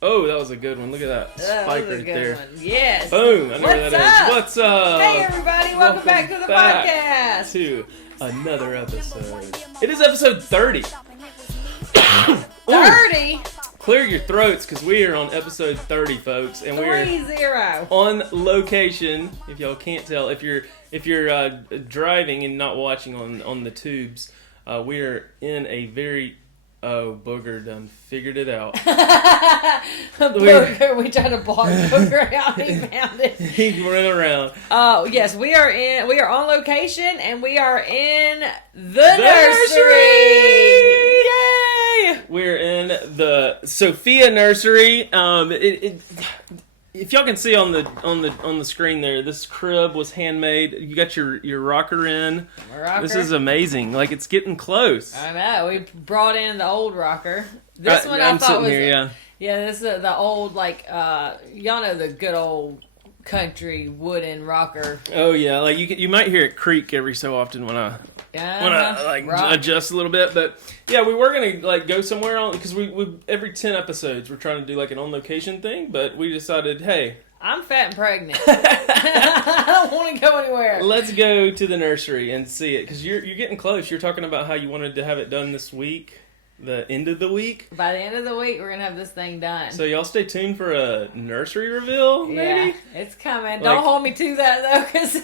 Oh, that was a good one. Look at that spike right there. One. Yes. Boom. I know where that is. What's up? Hey, everybody. Welcome back to the podcast. To another episode. It is episode 30. 30? Clear your throats because we are on episode 30, folks. And we're 30. on location. If y'all can't tell, if you're driving and not watching on the tubes, we are in a very... Oh, Booger done figured it out. Booger, we tried to block Booger out. He found it. He's running around. Oh, yes, we are on location and we are in the nursery. Yay! We're in the Sophia Nursery. If y'all can see on the screen there, this crib was handmade. You got your rocker in. Rocker. This is amazing. Like, it's getting close. I know. We brought in the old rocker. This one I thought was here, this is the old, like, y'all know the good old country wooden rocker. Oh yeah, like you might hear it creak every so often when I adjust a little bit, but yeah, we were gonna like go somewhere on because we every 10 episodes we're trying to do like an on location thing, but we decided, hey, I'm fat and pregnant. I don't want to go anywhere. Let's go to the nursery and see it because you're getting close. You're talking about how you wanted to have it done this week. The end of the week? By the end of the week, we're going to have this thing done. So y'all stay tuned for a nursery reveal, maybe? Yeah, it's coming. Don't hold me to that, though, because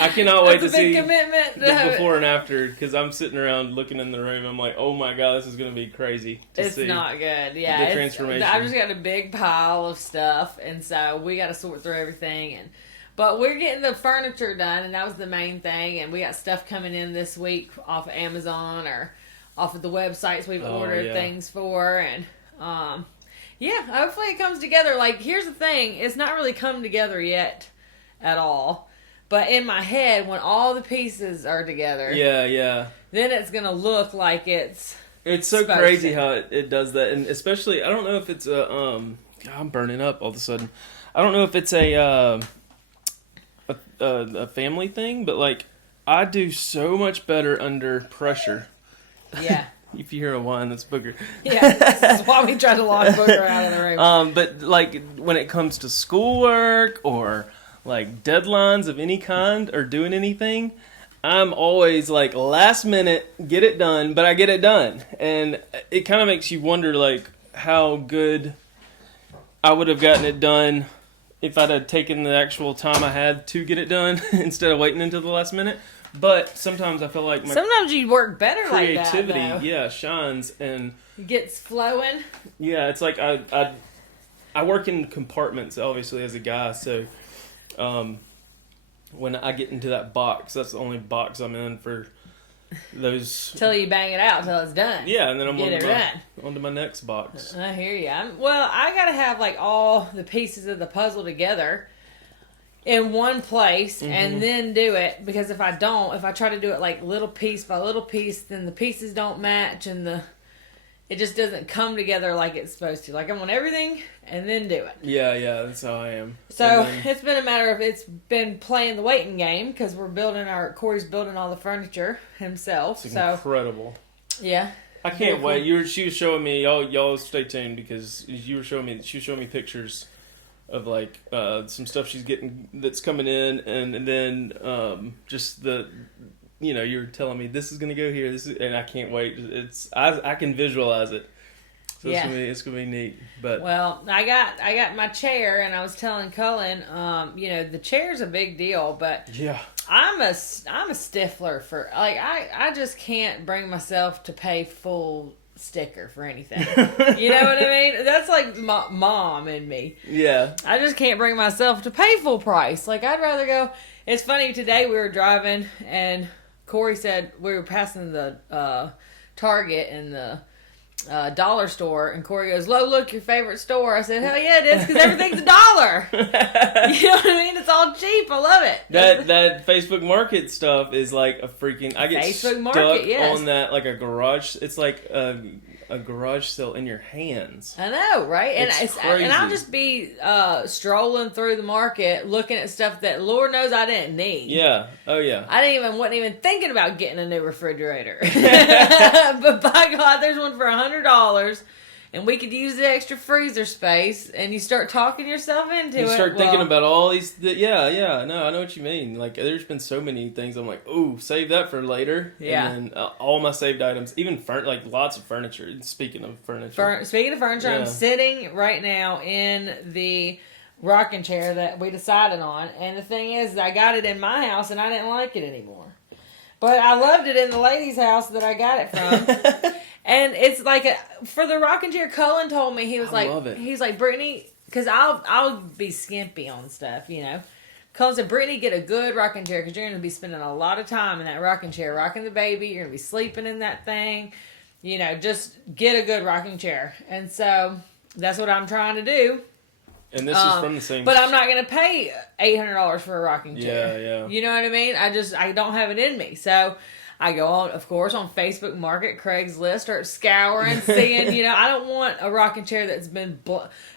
I cannot wait to see commitment the before and after, because I'm sitting around looking in the room. I'm like, oh my God, this is going to be crazy to see. It's not good. Yeah, the transformation. I've just got a big pile of stuff, and so we got to sort through everything. But we're getting the furniture done, and that was the main thing, and we got stuff coming in this week off of Amazon or... off of the websites we've ordered things for, and hopefully it comes together. Like, here's the thing, it's not really come together yet at all, but in my head, when all the pieces are together, then it's gonna look like it's so crazy how it does that. And especially, I don't know if it's I'm burning up all of a sudden. I don't know if it's a family thing, but like, I do so much better under pressure. Yeah. If you hear a whine, that's Booger. Yeah, this is why we try to lock Booger out of the room. But like when it comes to schoolwork or like deadlines of any kind or doing anything, I'm always like last minute, get it done, but I get it done. And it kind of makes you wonder like how good I would have gotten it done if I'd have taken the actual time I had to get it done instead of waiting until the last minute. But sometimes I feel like my sometimes you work better creativity, like that, shines and it gets flowing. Yeah, it's like I work in compartments, obviously, as a guy. So when I get into that box, that's the only box I'm in for those. Till you bang it out till it's done. Yeah, and then I'm onto my next box. I hear you. I gotta have like all the pieces of the puzzle together in one place and then do it, because if I try to do it like little piece by little piece, then the pieces don't match and it just doesn't come together like it's supposed to. Like, I want everything and then do it. Yeah, that's how I am. So it's been a matter of, it's been playing the waiting game because Corey's building all the furniture himself. It's incredible. Yeah. I can't wait. She was showing me, y'all stay tuned because she was showing me pictures of like some stuff she's getting that's coming in, and then just the you were telling me this is gonna go here, and I can't wait. I can visualize it, so it's gonna be neat. But I got my chair, and I was telling Cullen, the chair's a big deal, but yeah, I'm a stiffler for like I just can't bring myself to pay full sticker for anything. You know what I mean? That's like my mom and me. Yeah. I just can't bring myself to pay full price. Like, I'd rather go. It's funny, today we were driving and Corey said we were passing the Target and the dollar store, and Corey goes, look, your favorite store. I said, hell yeah, it is, because everything's $1. You know what I mean? It's all cheap. I love it. That Facebook Market stuff is like a freaking... I get Facebook stuck Market, on that like a garage... It's like a garage sale in your hands. I know, right? It's crazy. And I'll just be strolling through the market looking at stuff that Lord knows I didn't need. Yeah. Oh yeah. Wasn't even thinking about getting a new refrigerator. But by God, there's one for $100. and we could use the extra freezer space, and you start talking yourself into it. You start thinking about all these, yeah, no, I know what you mean. Like, there's been so many things I'm like, oh, save that for later. Yeah. And then all my saved items, even like lots of furniture. Speaking of furniture. Speaking of furniture, Yeah. I'm sitting right now in the rocking chair that we decided on, and the thing is, I got it in my house, and I didn't like it anymore. But I loved it in the lady's house that I got it from. And it's like, for the rocking chair, Cullen told me, he was love it. he's like, Brittany, because I'll be skimpy on stuff, you know. Cullen said, Brittany, get a good rocking chair, because you're going to be spending a lot of time in that rocking chair, rocking the baby. You're going to be sleeping in that thing. You know, just get a good rocking chair. And so, that's what I'm trying to do. And this is from the same... But I'm not going to pay $800 for a rocking chair. Yeah. You know what I mean? I don't have it in me. So I go on, of course, on Facebook Market, Craigslist, start scouring, seeing, you know, I don't want a rocking chair that's been...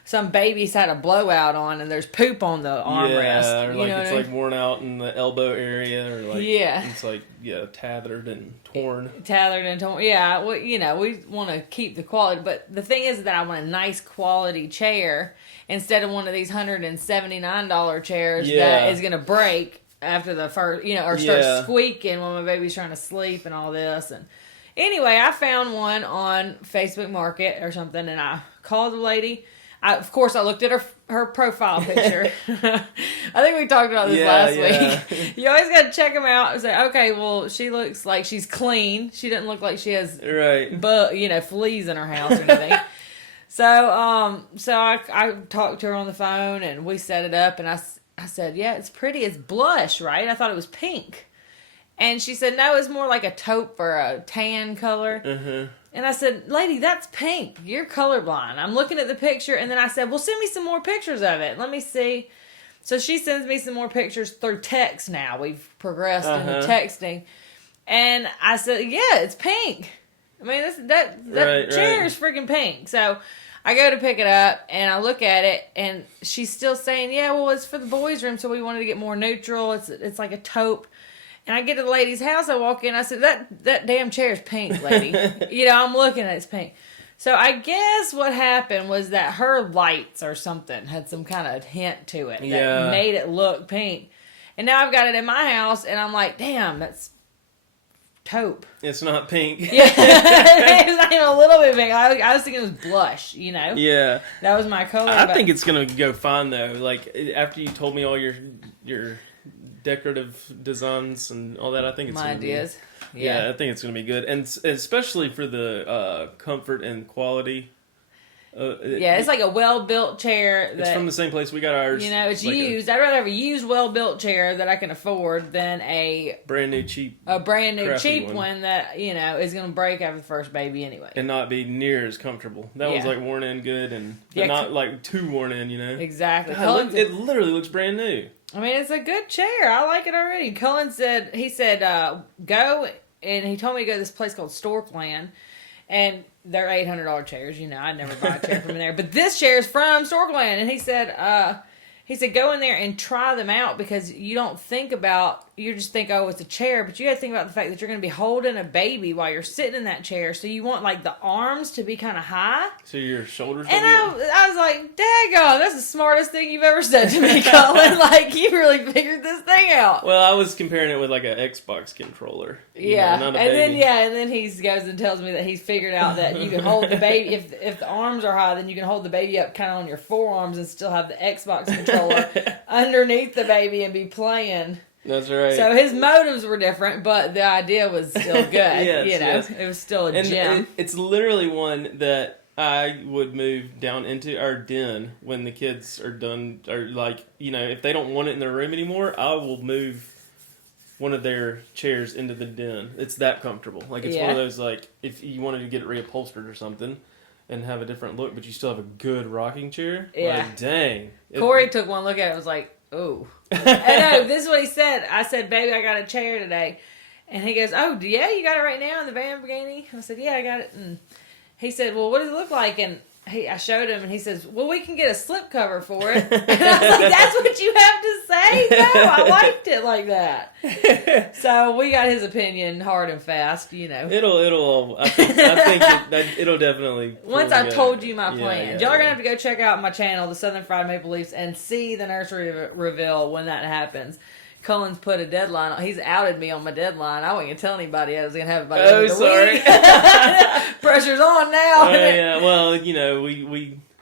some baby's had a blowout on and there's poop on the armrest. Yeah, or like it's like mean? worn out in the elbow area, or like it's like tethered and torn. Yeah, well, you know, we want to keep the quality, but the thing is that I want a nice quality chair instead of one of these $179 chairs that is going to break after the first, you know, or start squeaking when my baby's trying to sleep and all this. And anyway, I found one on Facebook Market or something, and I called the lady. Of course, I looked at her profile picture. I think we talked about this last week. You always got to check them out and say, okay, well, she looks like she's clean. She doesn't look like she has, fleas in her house or anything. So I talked to her on the phone, and we set it up, and I said, yeah, it's pretty. It's blush, right? I thought it was pink. And she said, no, it's more like a taupe or a tan color. Mm-hmm. And I said, lady, that's pink. You're colorblind. I'm looking at the picture. And then I said, well, send me some more pictures of it. Let me see. So she sends me some more pictures through text now. We've progressed into texting. And I said, yeah, it's pink. I mean, that chair is freaking pink. So I go to pick it up, and I look at it, and she's still saying, yeah, well, it's for the boys' room, so we wanted to get more neutral. It's like a taupe. And I get to the lady's house, I walk in, I said, that damn chair is pink, lady. You know, I'm looking at it, it's pink. So I guess what happened was that her lights or something had some kind of hint to it that made it look pink. And now I've got it in my house, and I'm like, damn, that's taupe. It's not pink. Yeah, it's not even a little bit pink. I was thinking it was blush, you know? Yeah. That was my color. I think it's going to go fine, though. Like, after you told me all your decorative designs and all that, I think it's my ideas. I think it's going to be good, and especially for the comfort and quality. It's like a well-built chair. It's from the same place we got ours. You know, it's like used. I'd rather have a used, well-built chair that I can afford than a brand new cheap one that, you know, is going to break after the first baby anyway, and not be near as comfortable. That one's like worn in good, and not like too worn in. You know, exactly. God, it literally looks brand new. I mean, it's a good chair. I like it already. Cullen said, go, and he told me to go to this place called Storkland, and they're $800 chairs. You know, I'd never buy a chair from there. But this chair is from Storkland, and he said, go in there and try them out, because you don't think about, you just think, oh, it's a chair, but you got to think about the fact that you're going to be holding a baby while you're sitting in that chair, so you want, like, the arms to be kind of high. So your shoulders and I was like, daggone, that's the smartest thing you've ever said to me, Colin. Like, you really figured this thing out. Well, I was comparing it with, like, an Xbox controller. Yeah, and then he goes and tells me that he's figured out that you can hold the baby, if the arms are high, then you can hold the baby up kind of on your forearms and still have the Xbox controller underneath the baby and be playing. That's right. So his motives were different, but the idea was still good. Yes. It was still a gem. It's literally one that I would move down into our den when the kids are done, or like, you know, if they don't want it in their room anymore, I will move one of their chairs into the den. It's that comfortable. Like, it's one of those, like, if you wanted to get it reupholstered or something and have a different look, but you still have a good rocking chair. Yeah. Like, dang. Corey took one look at it and was like, oh. I know, this is what he said. I said, baby, I got a chair today. And he goes, oh, yeah, you got it right now in the Lamborghini? I said, yeah, I got it. And he said, well, what does it look like? And I showed him, and he says, "Well, we can get a slip cover for it." And I was like, "That's what you have to say?" No, I liked it like that. So we got his opinion hard and fast. It'll. I think it'll definitely. Once I've told you my plan, y'all are gonna yeah. have to go check out my channel, the Southern Fried Maple Leafs, and see the nursery reveal when that happens. Cullen's put a deadline on. He's outed me on my deadline. I wasn't going to tell anybody I was going to have it by the end of the week. Pressure's on now. Yeah. Well,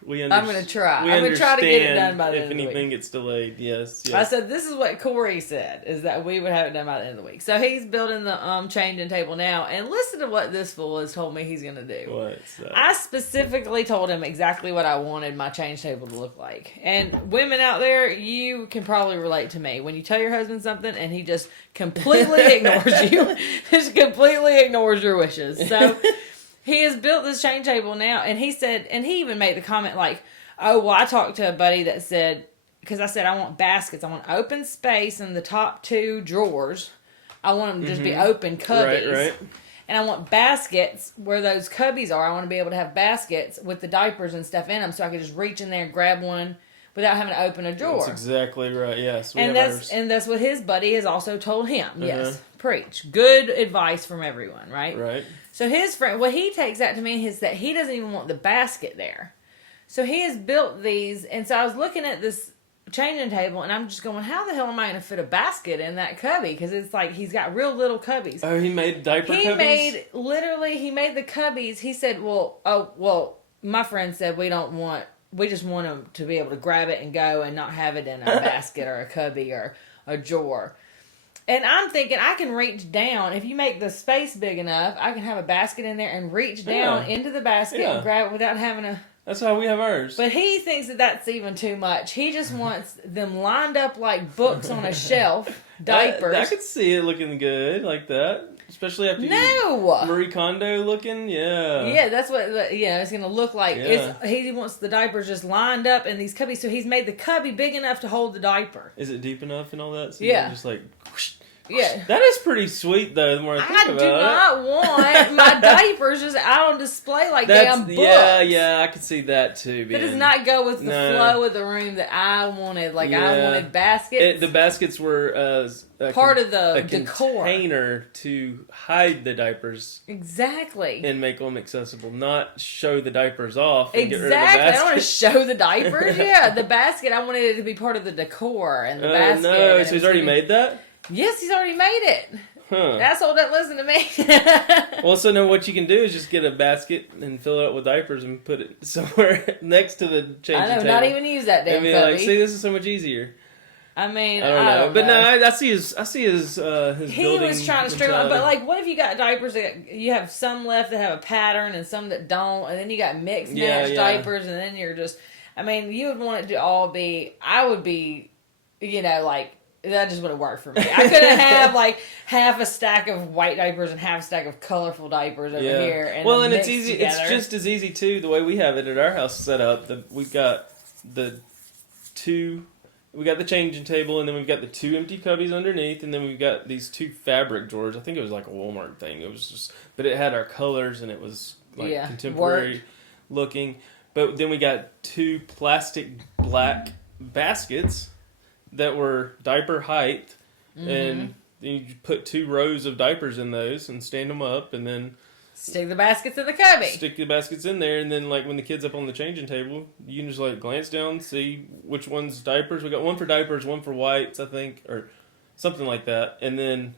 we understand. I'm going to try. I'm going to try to get it done by the end of the week. If anything gets delayed, yes. I said, this is what Corey said, is that we would have it done by the end of the week. So he's building the changing table now. And listen to what this fool has told me he's going to do. What's that? I specifically told him exactly what I wanted my change table to look like. And women out there, you can probably relate to me. When you tell your husband something and he just completely ignores you, just completely ignores your wishes. So he has built this change table now, and he said, and he even made the comment like, "Oh, well, I talked to a buddy that said," because I said, "I want baskets. I want open space in the top 2 drawers. I want them to just be open cubbies. Right. And I want baskets where those cubbies are. I want to be able to have baskets with the diapers and stuff in them, so I can just reach in there and grab one without having to open a drawer." That's exactly right. Yes, and that's what his buddy has also told him. Yes, preach. Good advice from everyone, right? Right. So his friend, what he takes that to mean is that he doesn't even want the basket there. So he has built these, and so I was looking at this changing table, and I'm just going, how the hell am I going to fit a basket in that cubby? Because it's like he's got real little cubbies. Oh, he made diaper cubbies? He made the cubbies. He said, well, my friend said we just want them to be able to grab it and go and not have it in a basket or a cubby or a drawer. And I'm thinking, I can reach down. If you make the space big enough, I can have a basket in there and reach down into the basket and grab it without having to... That's how we have ours. But he thinks that that's even too much. He just wants them lined up like books on a shelf, diapers. I could see it looking good like that. Especially after Marie Kondo looking, Yeah, that's what, it's going to look like. Yeah. He wants the diapers just lined up in these cubbies, so he's made the cubby big enough to hold the diaper. Is it deep enough and all that? So just like... Whoosh, yeah. That is pretty sweet, though, the more I think about it. I do not want my diapers just out on display like damn books. Yeah, I could see that, too. That does not go with the flow of the room that I wanted. Like, I wanted baskets. The baskets were part of the decor. Container to hide the diapers. Exactly. And make them accessible, not show the diapers off and exactly. get rid of the basket. I don't want to show the diapers. The basket, I wanted it to be part of the decor and the basket. No, so he's already made that? Yes, he's already made it. Huh. Asshole doesn't listen to me. Well, so now what you can do is just get a basket and fill it up with diapers and put it somewhere next to the changing table. Not even use that damn and be cubby. like, see, this is so much easier. I mean, I don't know. But no, I see his he building was trying to streamline, but like, what if you got diapers that you have some left that have a pattern and some that don't, and then you got mixed match diapers, and then you're just, I mean, you would want it to all be, I would be, like, that just wouldn't work for me. I couldn't have like half a stack of white diapers and half a stack of colorful diapers over here. And it's easy. Together. It's just as easy too. The way we have it at our house set up, we've got the changing table, and then we've got the 2 empty cubbies underneath, and then we've got these 2 fabric drawers. I think it was like a Walmart thing. It was just, but it had our colors, and it was like contemporary looking. But then we got 2 plastic black baskets that were diaper height, and you put 2 rows of diapers in those and stand them up, and then stick the baskets in the cubby. Stick the baskets in there, and then like when the kid's up on the changing table, you can just like glance down, see which one's diapers. We got one for diapers, one for whites, I think, or something like that. And then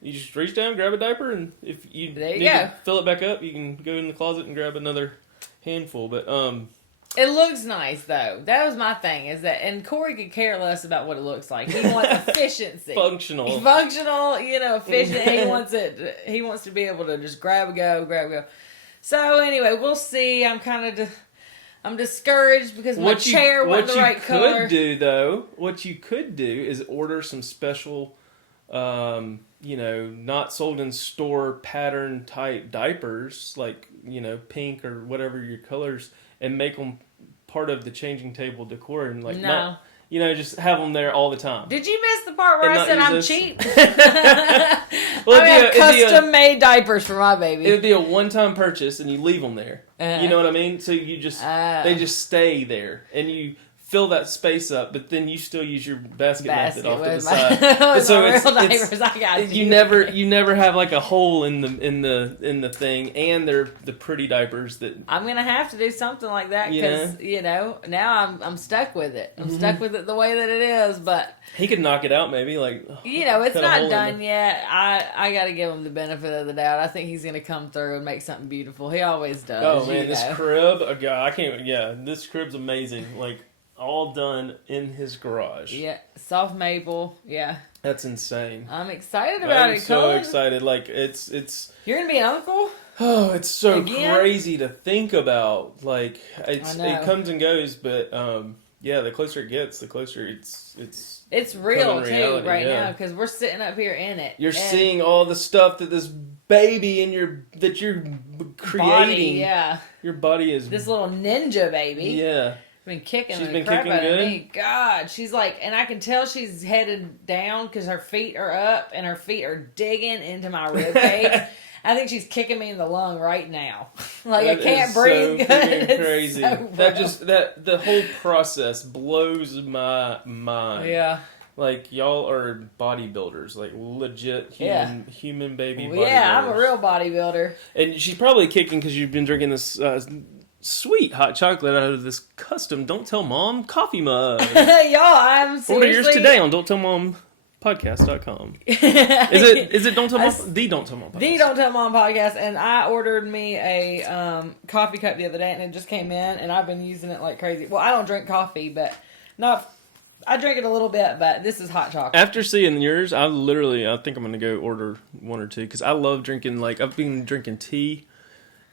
you just reach down, grab a diaper, and if you need to fill it back up, you can go in the closet and grab another handful. But it looks nice, though. That was my thing, is that, and Corey could care less about what it looks like. He wants efficiency. Functional, efficient. He wants to be able to just grab and go. So anyway, we'll see. I'm discouraged because my chair wasn't the right color. What you could do is order some special, not sold in store pattern type diapers, like, pink or whatever your colors, and make them part of the changing table decor, and like just have them there all the time. Did you miss the part where And I not said I'm use cheap? Well, I have custom-made diapers for my baby. It would be a one-time purchase, and you leave them there. Uh-huh. You know what I mean? So you just they just stay there, and you fill that space up. But then you still use your basket method off to the side. So real diapers. I got you never have like a hole in the thing, and they're the pretty diapers that I'm gonna have to do something like that because now I'm stuck with it. I'm stuck with it the way that it is, but. He could knock it out, maybe. Like it's not done yet. I got to give him the benefit of the doubt. I think he's going to come through and make something beautiful. He always does. Oh man, this crib, I can't. Yeah, this crib's amazing. Like all done in his garage. Yeah, soft maple. Yeah, that's insane. I'm excited about it. I'm so excited. Like it's. You're gonna be an uncle. Oh, it's so crazy to think about. Like it comes and goes, but yeah, the closer it gets, the closer it's real too now because we're sitting up here in it. You're seeing all the stuff that this baby that you're creating. Body, your body is this little ninja baby. Yeah, been kicking she's the been crap kicking out good. of me. God, she's like, and I can tell she's headed down because her feet are up and her feet are digging into my rib cage. I think she's kicking me in the lung right now. Like that I can't breathe so good. It's crazy. So The whole process blows my mind. Yeah. Like y'all are bodybuilders, like legit human baby bodybuilders. Yeah, I'm a real bodybuilder. And she's probably kicking because you've been drinking this sweet hot chocolate out of this custom Don't Tell Mom coffee mug. Y'all, I'm seriously... Order yours today on don'ttellmompodcast.com. Is it Don't Tell Mom? The Don't Tell Mom Podcast. The Don't Tell Mom Podcast. And I ordered me a coffee cup the other day and it just came in and I've been using it like crazy. Well, I don't drink coffee, but I drink it a little bit, but this is hot chocolate. After seeing yours, I think I'm going to go order one or two because I love drinking, like, I've been drinking tea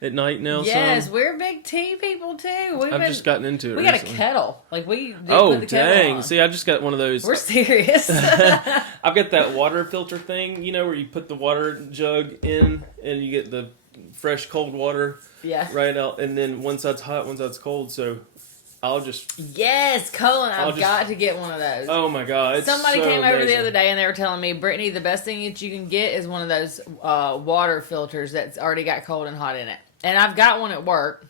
at night now. Yes, we're big tea people too. I've just gotten into it We recently. Got a kettle. Like, we did Oh, put the kettle dang. on. See, I just got one of those. We're serious. I've got that water filter thing, where you put the water jug in and you get the fresh cold water right out. And then one side's hot, one side's cold. So I'll just... Yes, Colin, I've got to get one of those. Oh my God. It's Somebody so came over the amazing. other day and they were telling me, Brittany, the best thing that you can get is one of those water filters that's already got cold and hot in it. And I've got one at work.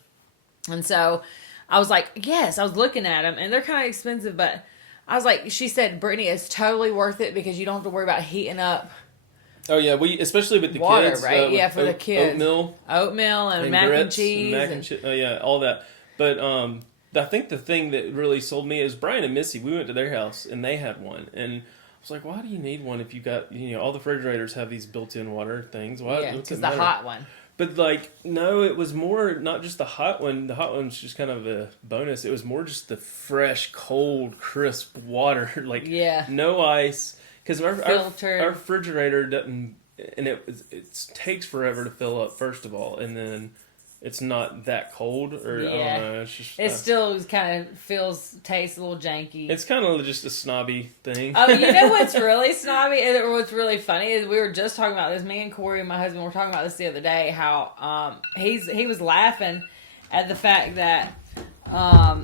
And so I was like, yes, I was looking at them and they're kind of expensive, but I was like, she said, Brittany, it's totally worth it because you don't have to worry about heating up. Oh yeah, especially with the water, kids. Right? For the kids. Oatmeal and mac and cheese. Oh yeah, all that. But I think the thing that really sold me is Brian and Missy. We went to their house and they had one, and I was like, "Why do you need one if you got all the refrigerators have these built-in water things? Why? Yeah, because the hot one." But no, it was more not just the hot one. The hot one's just kind of a bonus. It was more just the fresh, cold, crisp water. No ice. Because our refrigerator doesn't, and it takes forever to fill up. First of all, and then it's not that cold, or I don't know. It's just it still kind of tastes a little janky. It's kind of just a snobby thing. Oh, you know what's really snobby, or what's really funny is we were just talking about this. Me and Corey, and my husband, were talking about this the other day. How he was laughing at the fact that I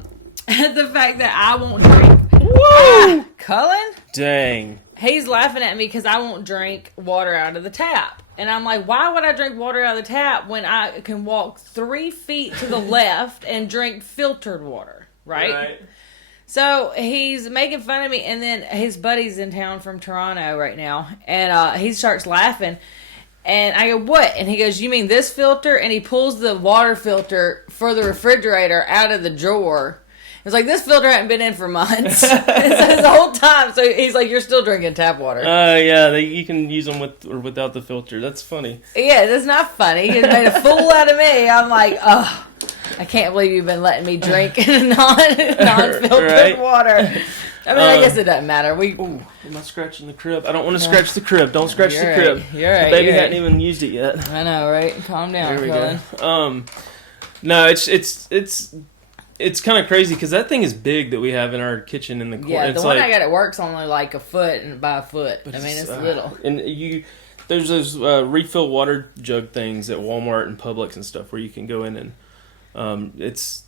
won't drink. Woo! Cullen? Dang. He's laughing at me because I won't drink water out of the tap. And I'm like, why would I drink water out of the tap when I can walk 3 feet to the left and drink filtered water, right? So he's making fun of me, and then his buddy's in town from Toronto right now, and he starts laughing. And I go, what? And he goes, you mean this filter? And he pulls the water filter for the refrigerator out of the drawer. It's like, this filter hadn't been in for months. The whole time. So he's like, you're still drinking tap water. Yeah, you can use them with or without the filter. That's funny. Yeah, that's not funny. He made a fool out of me. I'm like, oh, I can't believe you've been letting me drink non-filtered water. I mean, I guess it doesn't matter. Am I scratching the crib? I don't want to scratch the crib. Don't scratch the crib. You're right. The baby hadn't even used it yet. I know, right? Calm down, There we Colin. go. No, it's kind of crazy because that thing is big that we have in our kitchen in the corner. Yeah, the one I got at work's only like a foot by a foot. I mean, it's little. And there's those refill water jug things at Walmart and Publix and stuff where you can go in and it's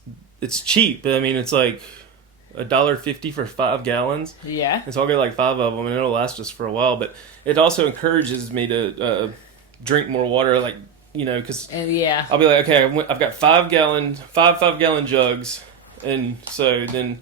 cheap. I mean, it's like $1.50 for 5 gallons. Yeah. And so I'll get like 5 of them, and it'll last us for a while. But it also encourages me to drink more water, like, you know, because Yeah. I'll be like, okay, I've got 5-gallon jugs, and so then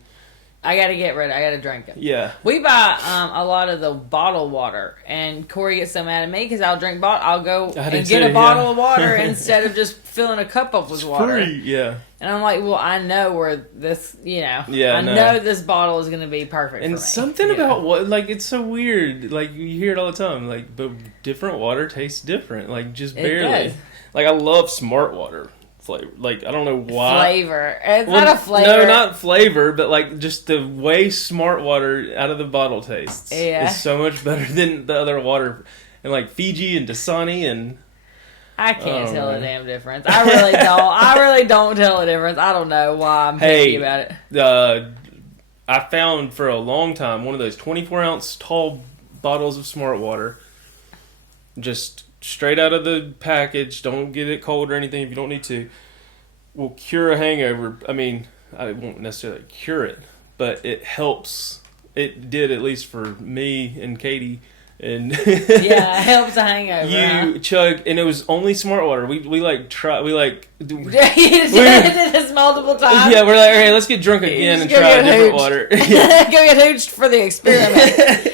I gotta get ready. I gotta drink it. yeah, We buy a lot of the bottled water, and Corey gets so mad at me because I'll drink I'll go and get a bottle of water instead of just filling a cup up with water. free, yeah. And I'm like, well, I know where this, Yeah, I know this bottle is going to be perfect And for me. something about what, like, it's so weird. Like, you hear it all the time. Like, but different water tastes different. Like, just barely. Does. Like, I love smart water flavor. Like, I don't know why. Flavor. It's not a flavor. No, not flavor, but like just the way smart water out of the bottle tastes is so much better than the other water. And like Fiji and Dasani and... I can't tell the damn difference. I really don't. I really don't tell the difference. I don't know why I'm picky about it. I found for a long time one of those 24-ounce tall bottles of smart water. Just straight out of the package. Don't get it cold or anything if you don't need to. Will cure a hangover. I mean, I won't necessarily cure it, but it helps. It did, at least for me and Katie. And yeah, it helps a hangover. Chug, and it was only smart water. We did this multiple times. Yeah, we're like, okay, let's get drunk again and try different water. Yeah. Go get hooched for the experiment.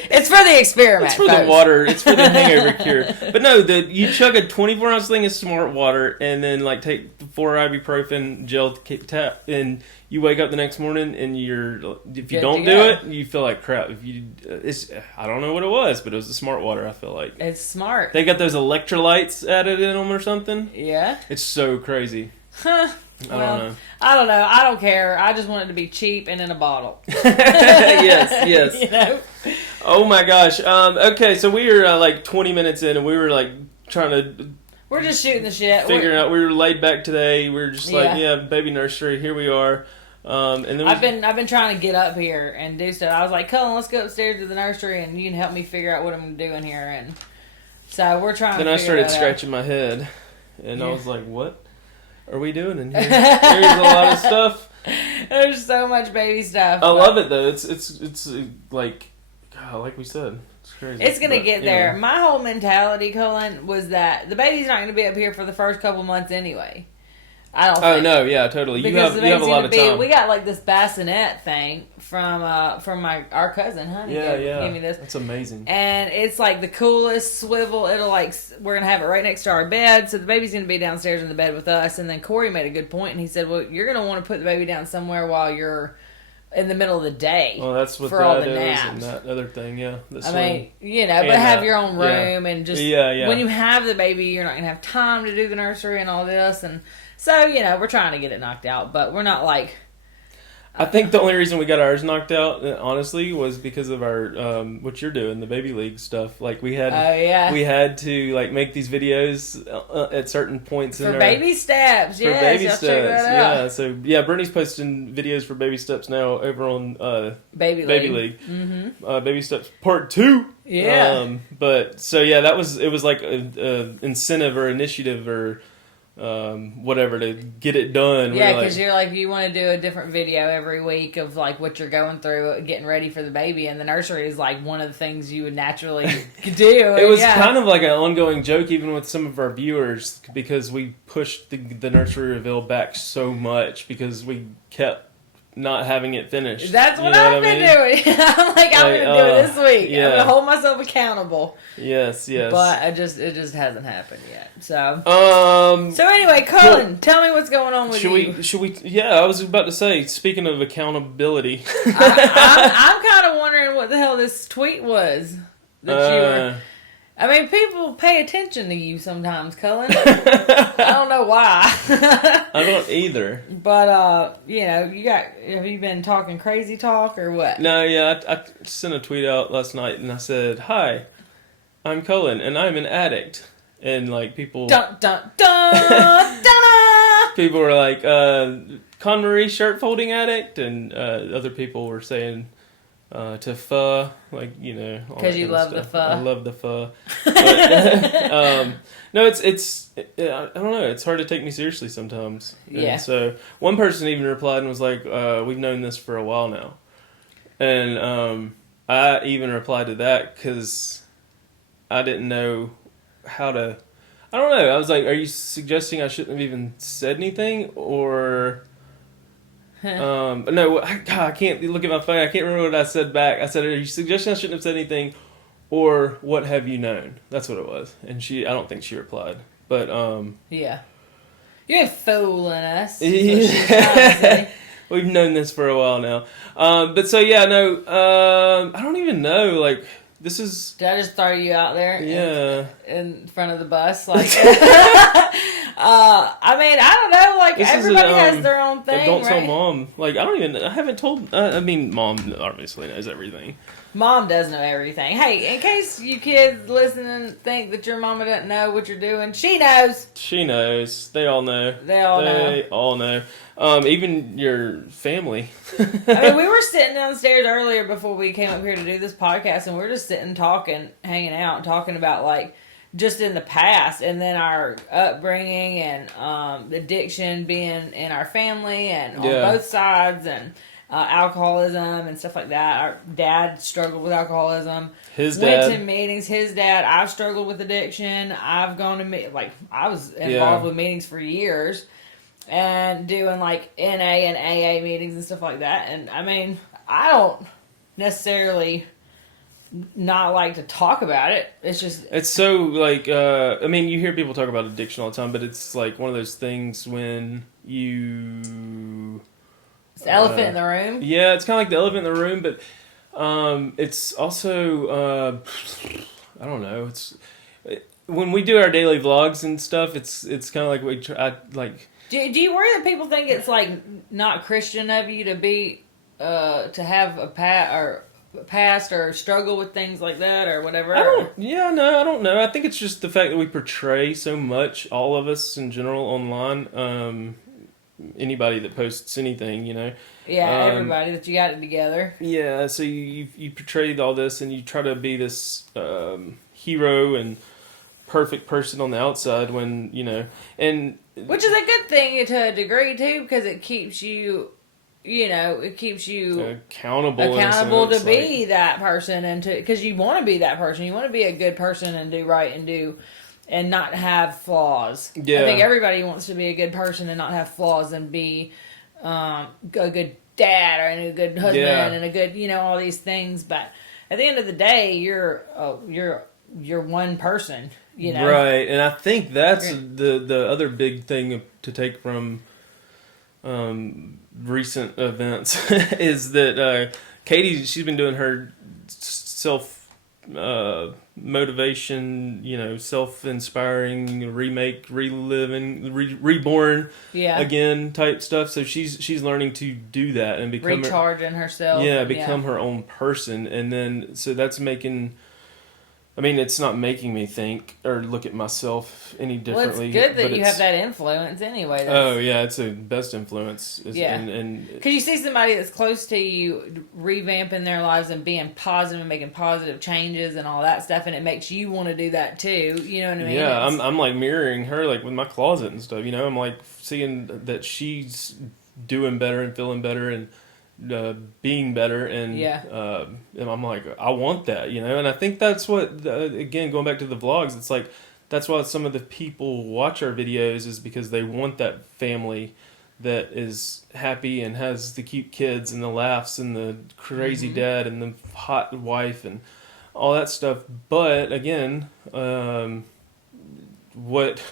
It's for the experiment. It's for the water. It's for the hangover cure. But no, you chug a 24-ounce thing of smart water, and then like take 4 ibuprofen gel tap, and you wake up the next morning, and if you don't do it, you feel like crap. I don't know what it was, but it was the smart water. I feel like it's smart. They got those electrolytes added in them or something. Yeah, it's so crazy. Huh. I don't know. I don't care. I just want it to be cheap and in a bottle. Yes. You know. Oh my gosh. Okay, so we were like 20 minutes in, and we were like trying to. We're just shooting the shit. Figuring out. We were laid back today. We were just like, baby nursery. Here we are. And then I've been trying to get up here and do stuff. I was like, Cullen, let's go upstairs to the nursery, and you can help me figure out what I'm doing here. And so we're trying. Then to I started scratching my head, and I was like, "What are we doing in here?" There's a lot of stuff. There's so much baby stuff. I love it though. It's like, God, like we said. Crazy. It's going to get there. My whole mentality, Cullen, was that the baby's not going to be up here for the first couple months anyway. I don't think. Oh, no, yeah, totally. You have a lot of time. We got like this bassinet thing from our cousin, honey. Yeah. Gave me this. That's amazing. And it's like the coolest swivel. It'll like, we're going to have it right next to our bed. So the baby's going to be downstairs in the bed with us. And then Corey made a good point, and he said, well, you're going to want to put the baby down somewhere while you're in the middle of the day. Well, that's what for all that the is, naps. And that other thing, yeah. I mean, but have your own room and just when you have the baby, you're not gonna have time to do the nursery and all this, and so we're trying to get it knocked out, but we're not like. I think the only reason we got ours knocked out, honestly, was because of our what you're doing, the baby league stuff. Like we had to like make these videos at certain points for baby steps. For baby steps, yeah. So Brittany's posting videos for baby steps now over on Baby League. Mm-hmm. Baby steps part 2. Yeah. But so it was like a incentive or initiative or. Whatever to get it done. Yeah, because you're like, you want to do a different video every week of like what you're going through, getting ready for the baby, and the nursery is like one of the things you would naturally do. It was kind of like an ongoing joke, even with some of our viewers, because we pushed the nursery reveal back so much because we kept not having it finished. That's what I've been doing. I'm like, I'm going to do it this week. Yeah. I'm going to hold myself accountable. Yes. But it just hasn't happened yet. So anyway, Cullen, tell me what's going on with you. Should we? Yeah, I was about to say, speaking of accountability. I'm kind of wondering what the hell this tweet was that you were... I mean, people pay attention to you sometimes, Cullen. I don't know why. I don't either. But, have you been talking crazy talk or what? No, yeah, I sent a tweet out last night and I said, "Hi, I'm Cullen and I'm an addict." And like people... Dun, dun, dun, dun, dun. People were like, Con-Marie shirt folding addict, and other people were saying... to pho, like, because you love the pho. I love the pho. But, no, it's I don't know. It's hard to take me seriously sometimes. Yeah. And so one person even replied and was like, "We've known this for a while now." And I even replied to that because I didn't know how to. I don't know. I was like, "Are you suggesting I shouldn't have even said anything?" Or no, I can't look at my phone. I can't remember what I said back. I said, "Are you suggesting I shouldn't have said anything?" Or what have you known? That's what it was. And I don't think she replied. But yeah, you're fooling us. Yeah. We've known this for a while now. But so yeah, no, I don't even know. Like, this is. Did I just throw you out there? Yeah. In front of the bus, like. I mean, I don't know. Like, this everybody has their own thing. Don't right? tell mom. Like, I haven't told. I mean, mom obviously knows everything. Mom does know everything. Hey, in case you kids listening think that your mama doesn't know what you're doing, she knows. She knows. They all know. They all know. Even your family. I mean, we were sitting downstairs earlier before we came up here to do this podcast, and we are just sitting talking, hanging out, and talking about, like, just in the past, and then our upbringing and addiction being in our family and on both sides, and alcoholism and stuff like that. Our dad struggled with alcoholism. His dad went to meetings. His dad. I've struggled with addiction. I've gone to I was involved with meetings for years, and doing like NA and AA meetings and stuff like that. And I mean, I don't necessarily not like to talk about it. It's so like I mean, you hear people talk about addiction all the time, but it's like one of those things when you. It's the elephant in the room. Yeah, it's kind of like the elephant in the room, but it's also I don't know. It's when we do our daily vlogs and stuff. It's kind of like we try like. Do you worry that people think it's like not Christian of you to be to have a past or struggle with things like that or whatever? I don't know. I think it's just the fact that we portray so much, all of us in general, online. Anybody that posts anything, you know. Yeah, everybody that you got it together. Yeah, so you portrayed all this, and you try to be this hero and perfect person on the outside when, you know, and which is a good thing to a degree too, because it keeps you, you know, accountable to be that person, and because you want to be that person, you want to be a good person and do right and not have flaws. Yeah. I think everybody wants to be a good person and not have flaws and be a good dad and a good husband and a good, you know, all these things. But at the end of the day, you're one person, you know. Right, and I think that's the other big thing to take from recent events is that Katie, she's been doing her self motivation, you know, self-inspiring, reborn again type stuff. So she's learning to do that and become recharging herself. Become her own person. And then so that's making. I mean, it's not making me think or look at myself any differently. Well, it's good that you have that influence anyway. Oh, yeah, it's the best influence. Because you see somebody that's close to you revamping their lives and being positive and making positive changes and all that stuff, and it makes you want to do that too. You know what I mean? Yeah, I'm like mirroring her, like with my closet and stuff. You know, I'm like seeing that she's doing better and feeling better and being better, and I'm like, I want that, you know. And I think that's what again, going back to the vlogs, it's like that's why some of the people watch our videos, is because they want that family that is happy and has the cute kids and the laughs and the crazy dad and the hot wife and all that stuff. But again, what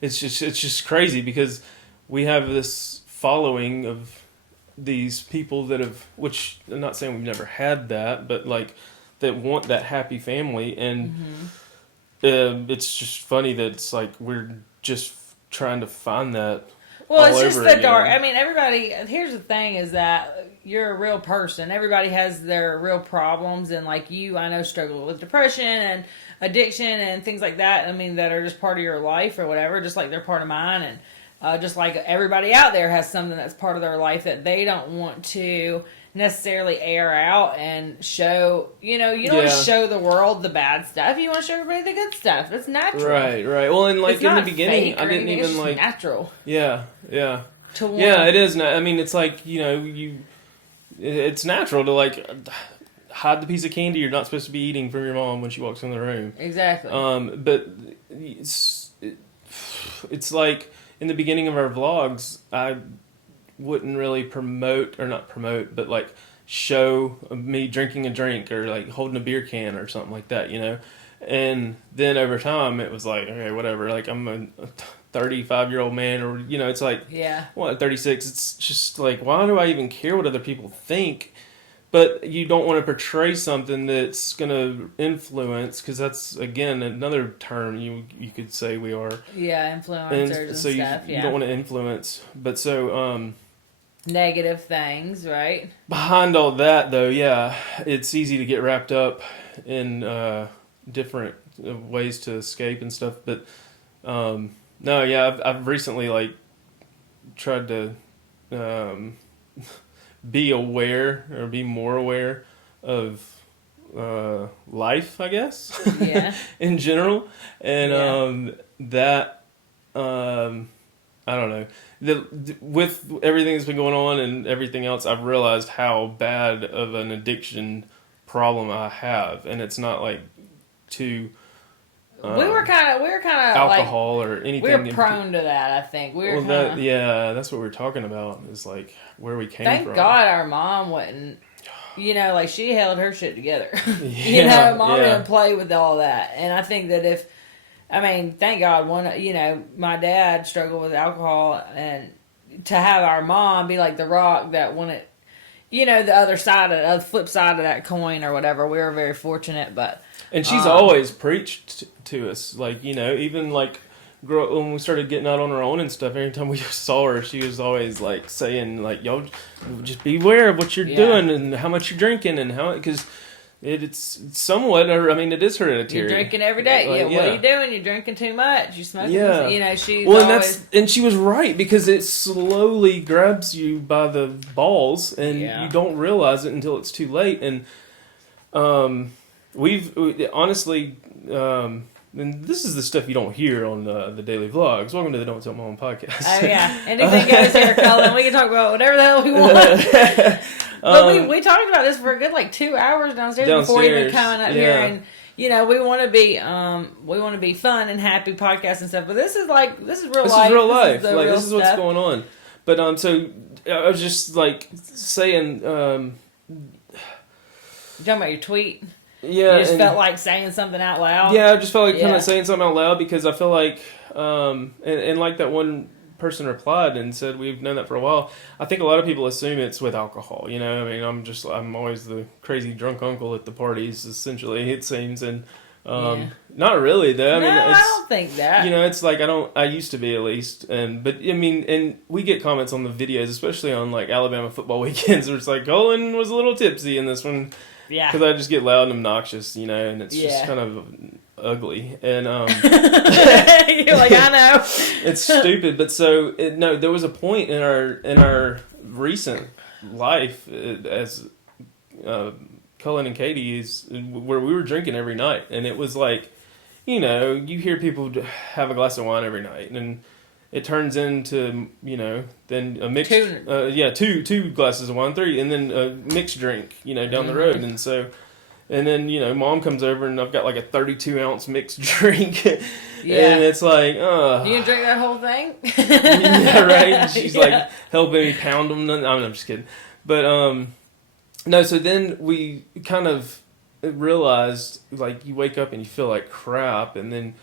it's just crazy because we have this following of these people that have, which I'm not saying we've never had that, but like that want that happy family, and it's just funny that it's like we're just trying to find that. Well, it's just the dark. I mean, everybody. Here's the thing: is that you're a real person. Everybody has their real problems, and like you, I know, struggle with depression and addiction and things like that. I mean, that are just part of your life or whatever, just like they're part of mine, and. Just like everybody out there has something that's part of their life that they don't want to necessarily air out and show. You know, you don't want to show the world the bad stuff. You want to show everybody the good stuff. It's natural. Right. Well, and like it's in the beginning, I didn't even it's like natural. Yeah. To want. Yeah, it is. I mean, it's like, you know, it's natural to like hide the piece of candy you're not supposed to be eating from your mom when she walks in the room. Exactly. But it's like in the beginning of our vlogs, I wouldn't really not promote, but like show me drinking a drink or like holding a beer can or something like that, you know? And then over time, it was like, okay, whatever. Like I'm a 35-year-old man, or you know, it's like, yeah, 36. It's just like, why do I even care what other people think? But you don't want to portray something that's going to influence, because that's again another term you could say we are. Yeah, influencers and so stuff. You don't want to influence, but so negative things, right? behind all that, though, yeah, it's easy to get wrapped up in different ways to escape and stuff. But no, yeah, I've recently like tried to be aware or be more aware of life, I guess. Yeah. In general, and that I don't know. With everything that's been going on and everything else, I've realized how bad of an addiction problem I have, and it's not like to we were kind of alcohol like, or anything. We were prone to that, I think. That's what we're talking about. Is like where we came from. Thank God our mom wouldn't. You know, like she held her shit together. Yeah, Mom didn't play with all that, and I think that thank God my dad struggled with alcohol, and to have our mom be like the rock that wouldn't, the other side the flip side of that coin or whatever. We were very fortunate, but. And she's always preached to us, like, even like when we started getting out on our own and stuff, every time we saw her, she was always like saying, like, y'all just beware of what you're doing and how much you're drinking and how, because it's somewhat, it is hereditary. You're drinking every day. Like, what are you doing? You're drinking too much. You're smoking. Yeah. She's and she was right, because it slowly grabs you by the balls and you don't realize it until it's too late. And, We've honestly, and this is the stuff you don't hear on the daily vlogs. Welcome to the Don't Tell Mom podcast. Oh yeah, anything goes here, Colin. We can talk about whatever the hell we want. But we talked about this for a good 2 hours downstairs before even coming up here, and we want to be fun and happy podcast and stuff. But this is real life. This is real life. This is what's going on. But so I was just saying. You talking about your tweet? Yeah, you just felt like saying something out loud. Yeah, I just felt like kind of saying something out loud, because I feel like, and like that one person replied and said, we've known that for a while. I think a lot of people assume it's with alcohol. I'm always the crazy drunk uncle at the parties, essentially, it seems, and not really though. I don't think that. It's like I used to be, at least, but and we get comments on the videos, especially on like Alabama football weekends, where it's like Colin was a little tipsy in this one. Yeah. Because I just get loud and obnoxious, and it's just kind of ugly. And you're like, I know. It's stupid, but there was a point in our recent life as Cullen and Katie's where we were drinking every night, and it was like, you hear people have a glass of wine every night, and it turns into, then a mixed, two glasses of wine, 3, and then a mixed drink, down the road. And so, and then, Mom comes over and I've got like a 32-ounce mixed drink. Yeah. And it's like, You gonna drink that whole thing? Yeah, right? And she's like helping me pound them. I'm just kidding. But, no, so then we kind of realized, like, you wake up and you feel like crap, and then,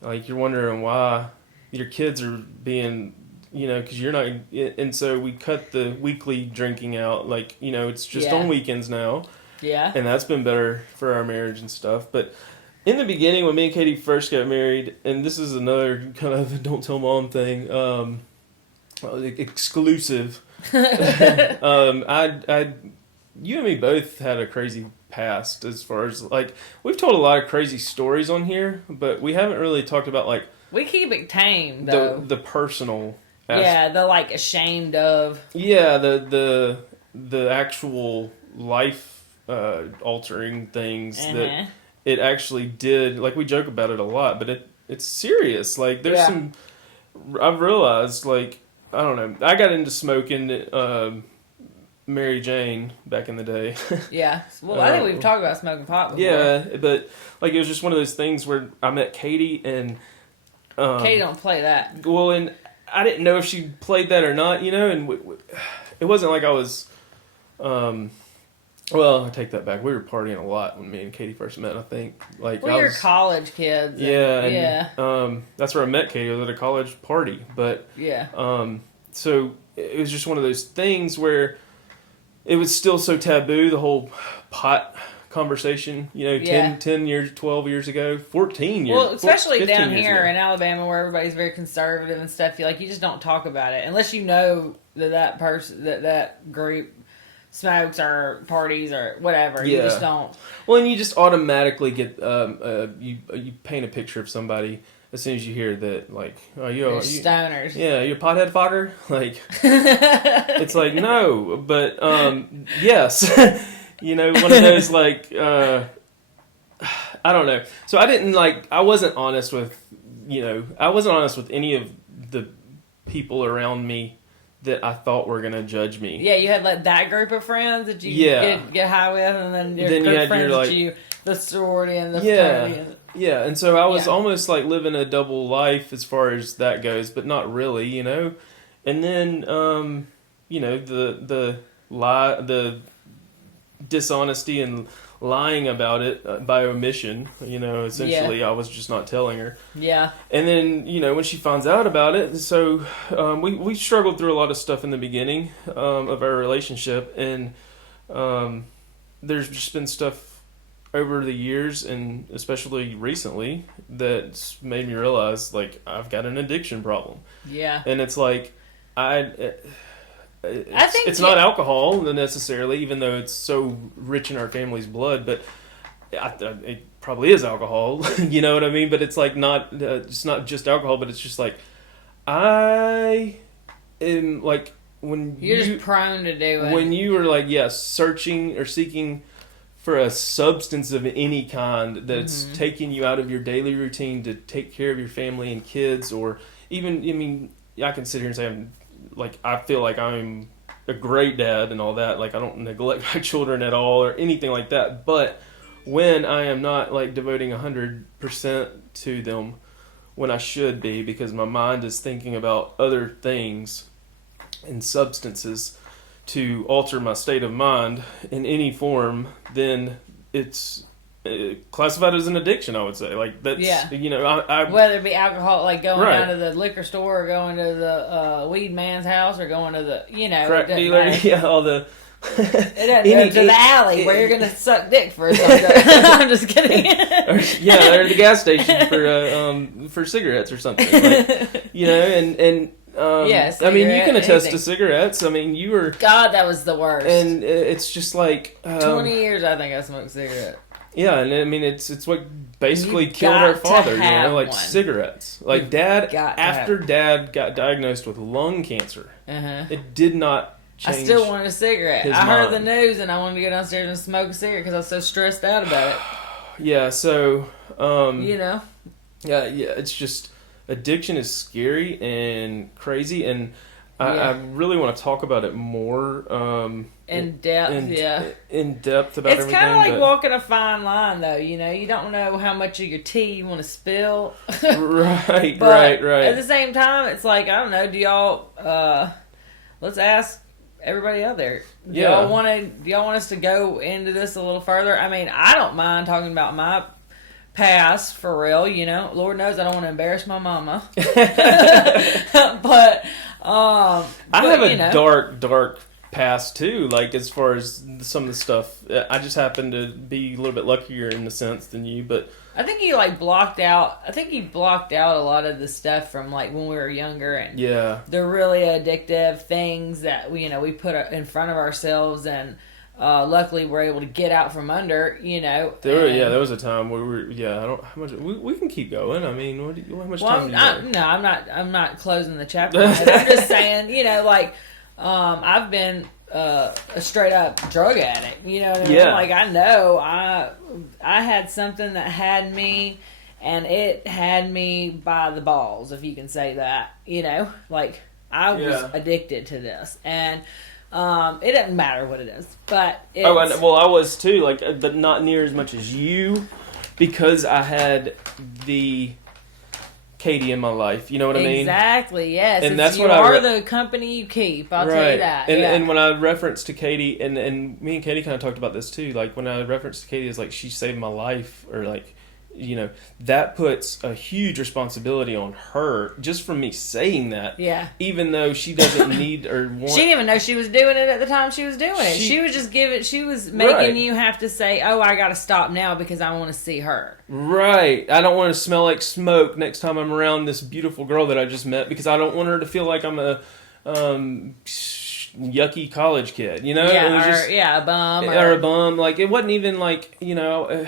like, you're wondering why your kids are being, because you're not, and so we cut the weekly drinking out, it's just on weekends now. Yeah. And that's been better for our marriage and stuff. But in the beginning, when me and Katie first got married, and this is another kind of don't tell mom thing, exclusive. You and me both had a crazy past, as far as we've told a lot of crazy stories on here, but we haven't really talked about we keep it tame, though. The personal aspect. Yeah, the ashamed of. Yeah, the actual life altering things that it actually did. We joke about it a lot, but it's serious. There's some. I've realized, I don't know. I got into smoking Mary Jane back in the day. Yeah. Well, I think we've talked about smoking pot before. Yeah, but like it was just one of those things where I met Katie and Katie don't play that. well, and I didn't know if she played that or not, and it wasn't like I was. Well, I take that back. We were partying a lot when me and Katie first met. I think like We were college kids. Yeah, that's where I met Katie. I was at a college party, but yeah. So it was just one of those things where it was still so taboo. The whole pot conversation, 10 years, 12 years ago, 14 years. Well, especially 15 down years here ago. in Alabama where everybody's very conservative and stuff. You just don't talk about it unless you know that person, that group smokes or parties or whatever. You just don't. Well, and you just automatically get you paint a picture of somebody as soon as you hear that, like, oh, you're stoners. Yeah, you're a pothead fogger. Like, it's like no, but yes, one of those like I don't know. So I wasn't honest with any of the people around me that I thought were gonna judge me. Yeah, you had like that group of friends that you get high with, and then your good friends the sorority and the fraternity. Yeah, and so I was almost like living a double life as far as that goes, but not really, And then the lie, the dishonesty and lying about it by omission, essentially I was just not telling her. Yeah. And then, when she finds out about it, so we struggled through a lot of stuff in the beginning of our relationship, and there's just been stuff over the years, and especially recently, that's made me realize, like, I've got an addiction problem. Yeah. And it's like, it's not alcohol necessarily, even though it's so rich in our family's blood, but it probably is alcohol. You know what I mean? But it's like it's not just alcohol, but it's just like I am like when you're just prone to do it. When you are like searching or seeking for a substance of any kind that's taking you out of your daily routine to take care of your family and kids, or even I can sit here and say I feel like I'm a great dad and all that. Like, I don't neglect my children at all or anything like that. But when I am not like devoting 100% to them when I should be, because my mind is thinking about other things and substances to alter my state of mind in any form, then it's classified as an addiction, I would say. Like, that's, I whether it be alcohol, like going down to the liquor store or going to the weed man's house or going to the, crack dealer, all the... It doesn't to the alley where you're going to suck dick for something. I'm just kidding. Or the gas station for cigarettes or something. Like, yes, I mean, you can attest to cigarettes. I mean, you were... God, that was the worst. And it's just like... 20 years, I think I smoked cigarettes. Yeah, and I mean, it's what basically killed our father, cigarettes. Like, Dad got diagnosed with lung cancer. It did not change. I still wanted a cigarette. I heard the news and I wanted to go downstairs and smoke a cigarette because I was so stressed out about it. Yeah, so... Yeah, it's just... Addiction is scary and crazy, and I really want to talk about it more in depth. In depth about everything. It's kind of like walking a fine line, though. You don't know how much of your tea you want to spill. Right, but right. At the same time, it's like, I don't know. Do y'all? Let's ask everybody out there. Do y'all want us to go into this a little further? I mean, I don't mind talking about my past, for real, Lord knows I don't want to embarrass my mama. but I have a dark past too, like as far as some of the stuff. I just happen to be a little bit luckier in a sense than you, but I think you blocked out a lot of the stuff from like when we were younger, and the really addictive things that we put in front of ourselves, and luckily we're able to get out from under, There was a time where I don't how much we can keep going. I mean, how much time do you have? I'm not closing the chapter yet. I'm just saying, I've been a straight up drug addict, you know what I mean? Like, I know I had something that had me, and it had me by the balls, if you can say that, like I was addicted to this. And It doesn't matter what it is, but it's, Oh, well, I was too, like, but not near as much as you, because I had the Katie in my life. You know what I mean? Exactly. Yes, and that's you what are the company you keep. I'll tell you that. And when I referenced to Katie, and me and Katie kind of talked about this too. Like when I referenced to Katie as like she saved my life, or like, you know, that puts a huge responsibility on her just from me saying that. Yeah. Even though she doesn't need or want. She didn't even know she was doing it at the time she was doing it. She was just she was making you have to say, oh, I got to stop now because I want to see her. Right. I don't want to smell like smoke next time I'm around this beautiful girl that I just met, because I don't want her to feel like I'm a yucky college kid, you know? Yeah, a bum. Or a bum. Like, it wasn't even like, you know,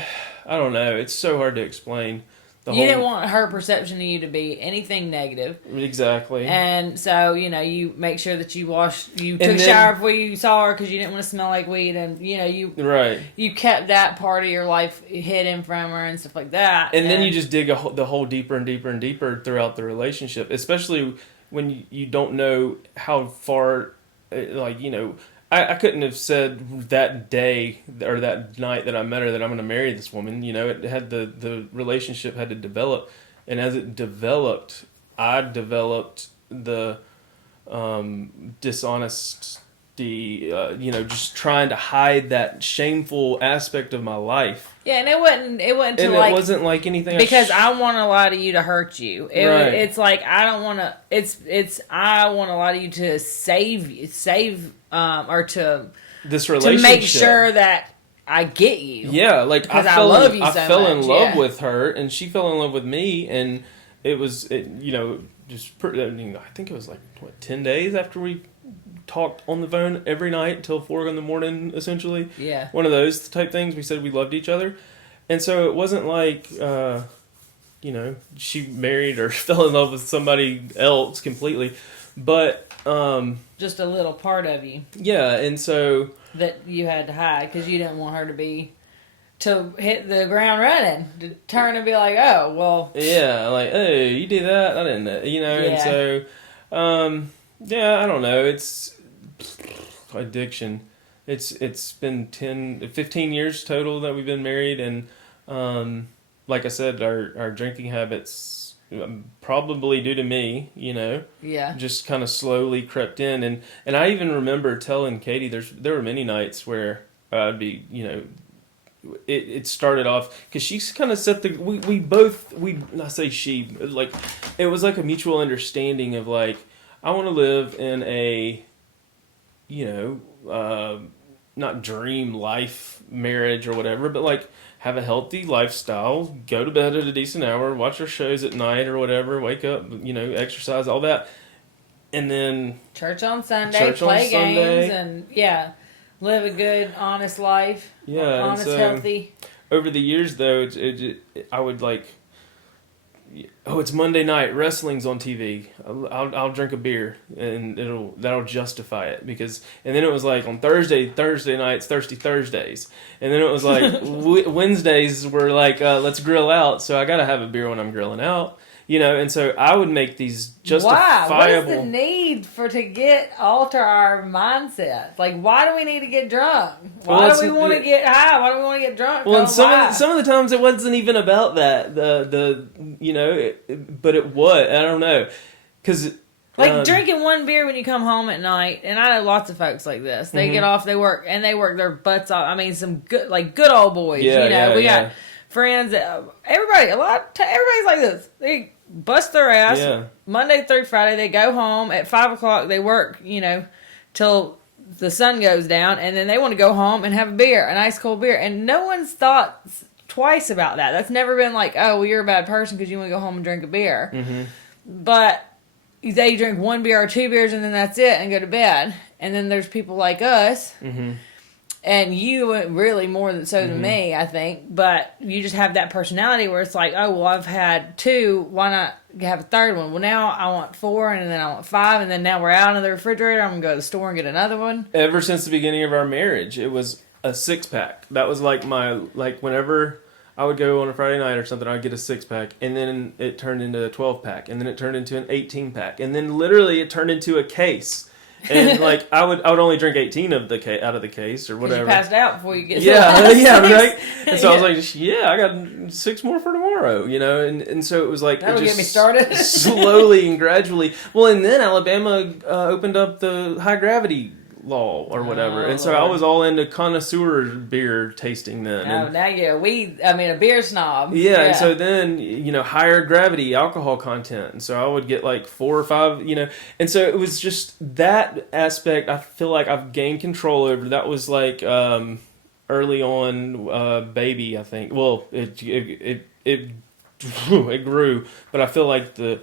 I don't know. It's so hard to explain. You didn't want her perception of you to be anything negative. Exactly. And so, you know, you make sure that you took a shower before you saw her because you didn't want to smell like weed. And, you know, you kept that part of your life hidden from her and stuff like that. And then you just dig the hole deeper and deeper and deeper throughout the relationship, especially when you don't know how far, like, you know, I couldn't have said that day or that night that I met her that I'm going to marry this woman. You know, it had the relationship had to develop, and as it developed, I developed the dishonesty. You know, just trying to hide that shameful aspect of my life. Yeah, and it wasn't and it wasn't like anything because I want a lot of you to hurt you. It's like I don't want to. I want a lot of you to save or to this relationship to make sure that I get you. Yeah, like I love you so fell in much, love with her, and she fell in love with me, and you know, I think it was like 10 days after we talked on the phone every night till 4 in the morning, essentially. Yeah. One of those type things. We said we loved each other. And so it wasn't like, you know, she married or fell in love with somebody else completely. But... just a little part of you. Yeah, and so... that you had to hide because you didn't want her to hit the ground running, to turn and be like, oh, well... Yeah, like, hey, you did that? I didn't know. You know, yeah. And so... yeah, I don't know. It's addiction. It's been 15 years total that we've been married, and like I said, our drinking habits probably due to me, you know. Yeah. Just kind of slowly crept in, and I even remember telling Katie there were many nights where I'd be, you know, it started off because she's kind of set the I say she, like, it was like a mutual understanding of like, I want to live in a, you know, not dream life marriage or whatever, but like have a healthy lifestyle, go to bed at a decent hour, watch our shows at night or whatever, wake up, you know, exercise, all that. And then church on Sunday, play games, and yeah, live a good, honest life. Yeah, honest, healthy. Over the years, though, I would like, oh, it's Monday night, wrestling's on TV. I'll drink a beer, and that'll justify it because. And then it was like on Thursday nights, Thirsty Thursdays, and then it was like Wednesdays were like let's grill out. So I gotta have a beer when I'm grilling out. You know, and so I would make these justifiable... Why? What is the need to alter our mindset? Like, why do we need to get drunk? Why do we want to get high? Why do we want to get drunk? Well, some of the times it wasn't even about that. You know, but it was. I don't know. Because... Like drinking one beer when you come home at night, and I know lots of folks like this. They get off, they work their butts off. I mean, some good old boys. Yeah, you know, we got friends. Everybody's like this. They bust their ass Monday through Friday. They go home at 5 o'clock. They work, you know, till the sun goes down, and then they want to go home and have a beer, an ice cold beer. And no one's thought twice about that. That's never been like, oh, well, you're a bad person because you want to go home and drink a beer. Mm-hmm. But they drink one beer or two beers, and then that's it, and go to bed. And then there's people like us. Mm-hmm. And you really more than so than me, I think. But you just have that personality where it's like, oh, well, I've had 2. Why not have a third one? Well, now I want 4, and then I want 5, and then now we're out of the refrigerator. I'm going to go to the store and get another one. Ever since the beginning of our marriage, it was a 6-pack. That was like whenever I would go on a Friday night or something, I'd get a 6-pack. And then it turned into a 12-pack. And then it turned into an 18-pack. And then literally it turned into a case. And like I would only drink 18 of the out of the case or whatever. You passed out before you get to Yeah, the yeah, last right. six. And so I was like, yeah, I got 6 more for tomorrow, and so it was like That'll it get just me started. slowly and gradually. Well, and then Alabama opened up the high gravity law or whatever, Oh, and so I Lord. was all into connoisseur beer tasting then. Oh, And, now you're a beer snob. yeah, and so then higher gravity alcohol content, and so I would get like 4 or 5, and so it was just that aspect. I feel like I've gained control over. That was like early on, baby. I think. Well, it grew, but I feel like the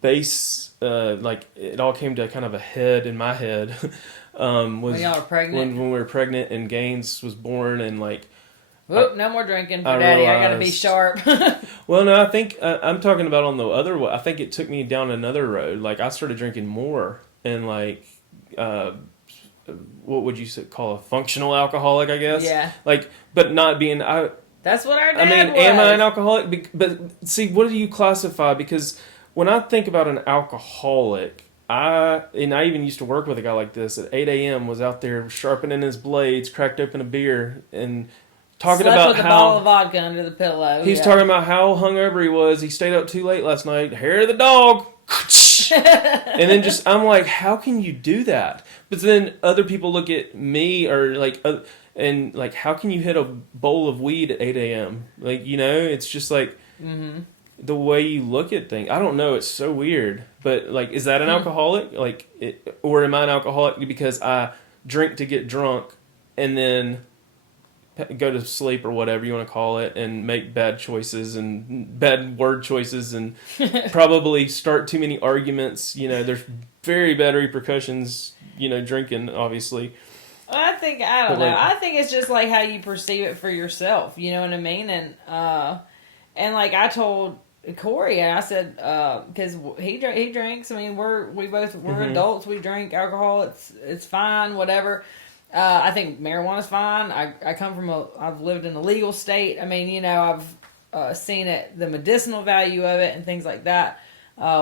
base, like it all came to kind of a head in my head. Was When y'all were pregnant. when we were pregnant and Gaines was born and like. Whoop, no more drinking for I Daddy. I gotta be realized- sharp. Well, no, I think I'm talking about on the other way. I think it took me down another road. Like I started drinking more and like, what would you call a functional alcoholic? I guess. Yeah. Like, but not being. That's what our I dad mean, was. am I an alcoholic? But see, what do you classify? Because when I think about an alcoholic, I even used to work with a guy like this at 8 a.m. was out there sharpening his blades, cracked open a beer, and talking Slept about with a how bottle of vodka under the pillow. he's talking about how hungover he was. He stayed up too late last night. Hair of the dog. And then I'm like, how can you do that? But then other people look at me or like, and like, how can you hit a bowl of weed at 8 a.m.? Like, it's just like the way you look at things. I don't know. It's so weird. But like, is that an alcoholic? Like, or am I an alcoholic because I drink to get drunk and then go to sleep or whatever you want to call it and make bad choices and bad word choices and probably start too many arguments. There's very bad repercussions, drinking, obviously. I don't know. Like, I think it's just like how you perceive it for yourself. You know what I mean? And like I told Corey, and I said, because he drinks. I mean, we're adults. We drink alcohol. It's fine. Whatever. I think marijuana's fine. I've lived in a legal state. I mean, I've seen the medicinal value of it and things like that,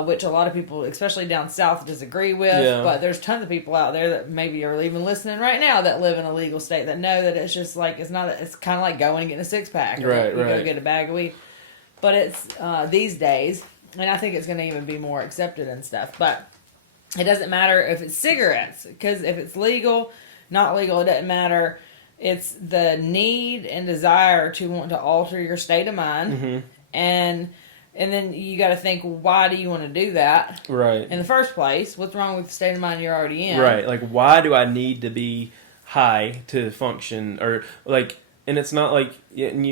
which a lot of people, especially down south, disagree with. Yeah. But there's tons of people out there that maybe are even listening right now that live in a legal state that know that it's just like, it's kind of like going and getting a 6-pack. Right, You right. go get a bag of weed. But it's these days, and I think it's going to even be more accepted and stuff. But it doesn't matter if it's cigarettes, because if it's legal, not legal, it doesn't matter. It's the need and desire to want to alter your state of mind, and then you got to think, why do you want to do that? Right. In the first place, what's wrong with the state of mind you're already in? Right. Like, why do I need to be high to function? Or like, and it's not like, and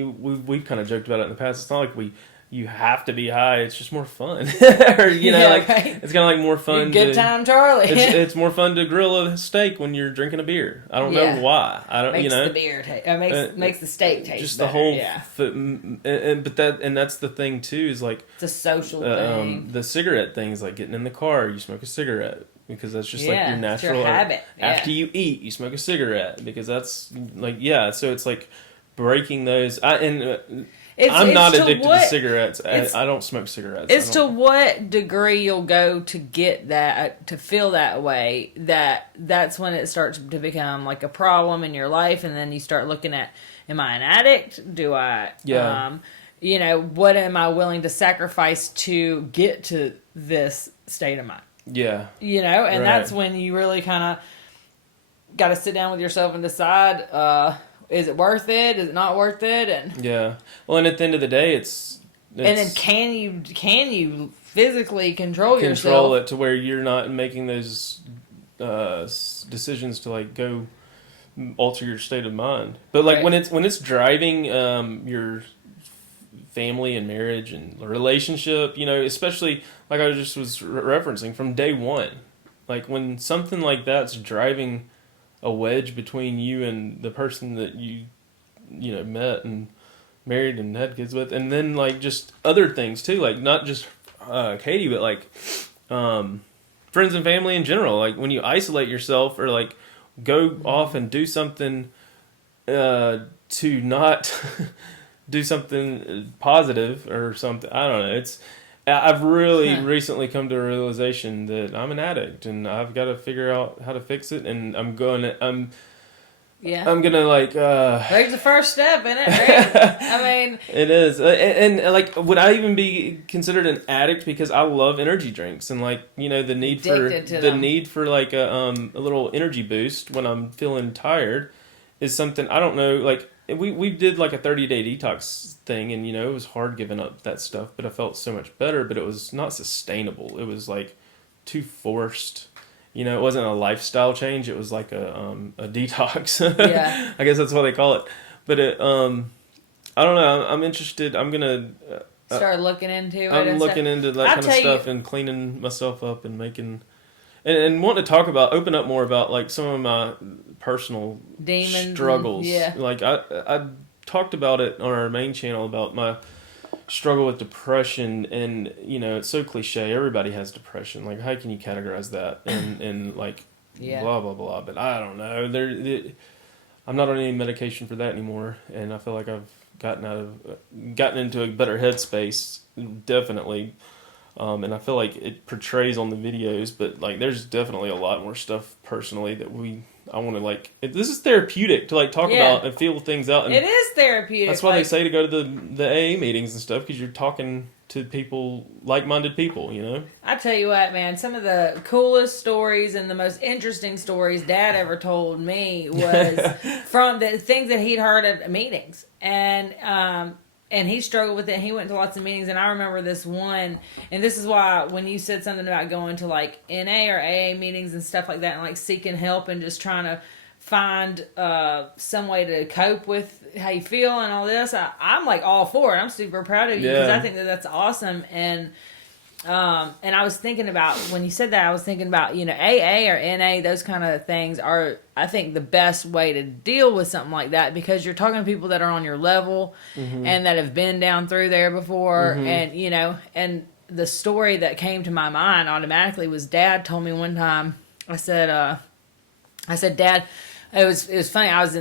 we've kind of joked about it in the past. It's not like you have to be high. It's just more fun, or Right. it's kind of like more fun. Good time, Charlie. It's more fun to grill a steak when you're drinking a beer. I don't know why. I don't. Makes the beer makes the steak taste just better. the whole. Yeah. And that's the thing too. Is like It's a social thing. the cigarette things, like getting in the car, you smoke a cigarette because that's just like your it's natural your habit. After you eat, you smoke a cigarette because that's like So it's like breaking those. I'm not addicted to cigarettes. I don't smoke cigarettes. It's to what degree you'll go to get that, to feel that way, that's when it starts to become like a problem in your life, and then you start looking at, am I an addict? Do I, what am I willing to sacrifice to get to this state of mind? Yeah. And Right. that's when you really kind of got to sit down with yourself and decide, is it worth it? Is it not worth it? And yeah. Well, and at the end of the day, it's and then can you physically control yourself? it to where you're not making those decisions to like go alter your state of mind. But like Right. when it's driving your family and marriage and relationship, especially like I just was referencing from day one, like when something like that's driving a wedge between you and the person that you met and married and had kids with, and then like just other things too, like not just Katie, but like friends and family in general. Like when you isolate yourself or like go off and do something to not do something positive or something, I don't know. I've really recently come to a realization that I'm an addict and I've got to figure out how to fix it. And I'm gonna like. There's the first step in it, right? I mean, it is, and like, would I even be considered an addict because I love energy drinks and like the need for like a little energy boost when I'm feeling tired is something I don't know. Like we did like a 30-day detox thing, and it was hard giving up that stuff, but I felt so much better. But it was not sustainable. It was like too forced. It wasn't a lifestyle change. It was like a detox. Yeah. I guess that's what they call it. But I don't know. I'm interested. I'm gonna start looking into it. I'm looking into that kind of stuff and cleaning myself up and making and wanting to open up more about like some of my personal demons struggles. Yeah. Like I talked about it on our main channel about my struggle with depression, and it's so cliche. Everybody has depression. Like, how can you categorize that and like blah blah blah? But I don't know. I'm not on any medication for that anymore, and I feel like I've gotten into a better headspace, definitely. And I feel like it portrays on the videos, but like there's definitely a lot more stuff personally that I want to like. This is therapeutic to like talk about and feel things out. And it is therapeutic. That's why they say to go to the AA meetings and stuff, because you're talking to people, like-minded people. I tell you what, man, some of the coolest stories and the most interesting stories Dad ever told me was from the things that he'd heard at meetings, and he struggled with it. He went to lots of meetings, and I remember this one, and this is why when you said something about going to like NA or AA meetings and stuff like that, and like seeking help and just trying to find some way to cope with how you feel and all this, I'm like all for it. I'm super proud of you because I think that's awesome. And I was thinking about, when you said that, I was thinking about, AA or NA, those kind of things are, I think, the best way to deal with something like that, because you're talking to people that are on your level and that have been down through there before. And, and the story that came to my mind automatically was Dad told me one time, I said, Dad, it was funny. I was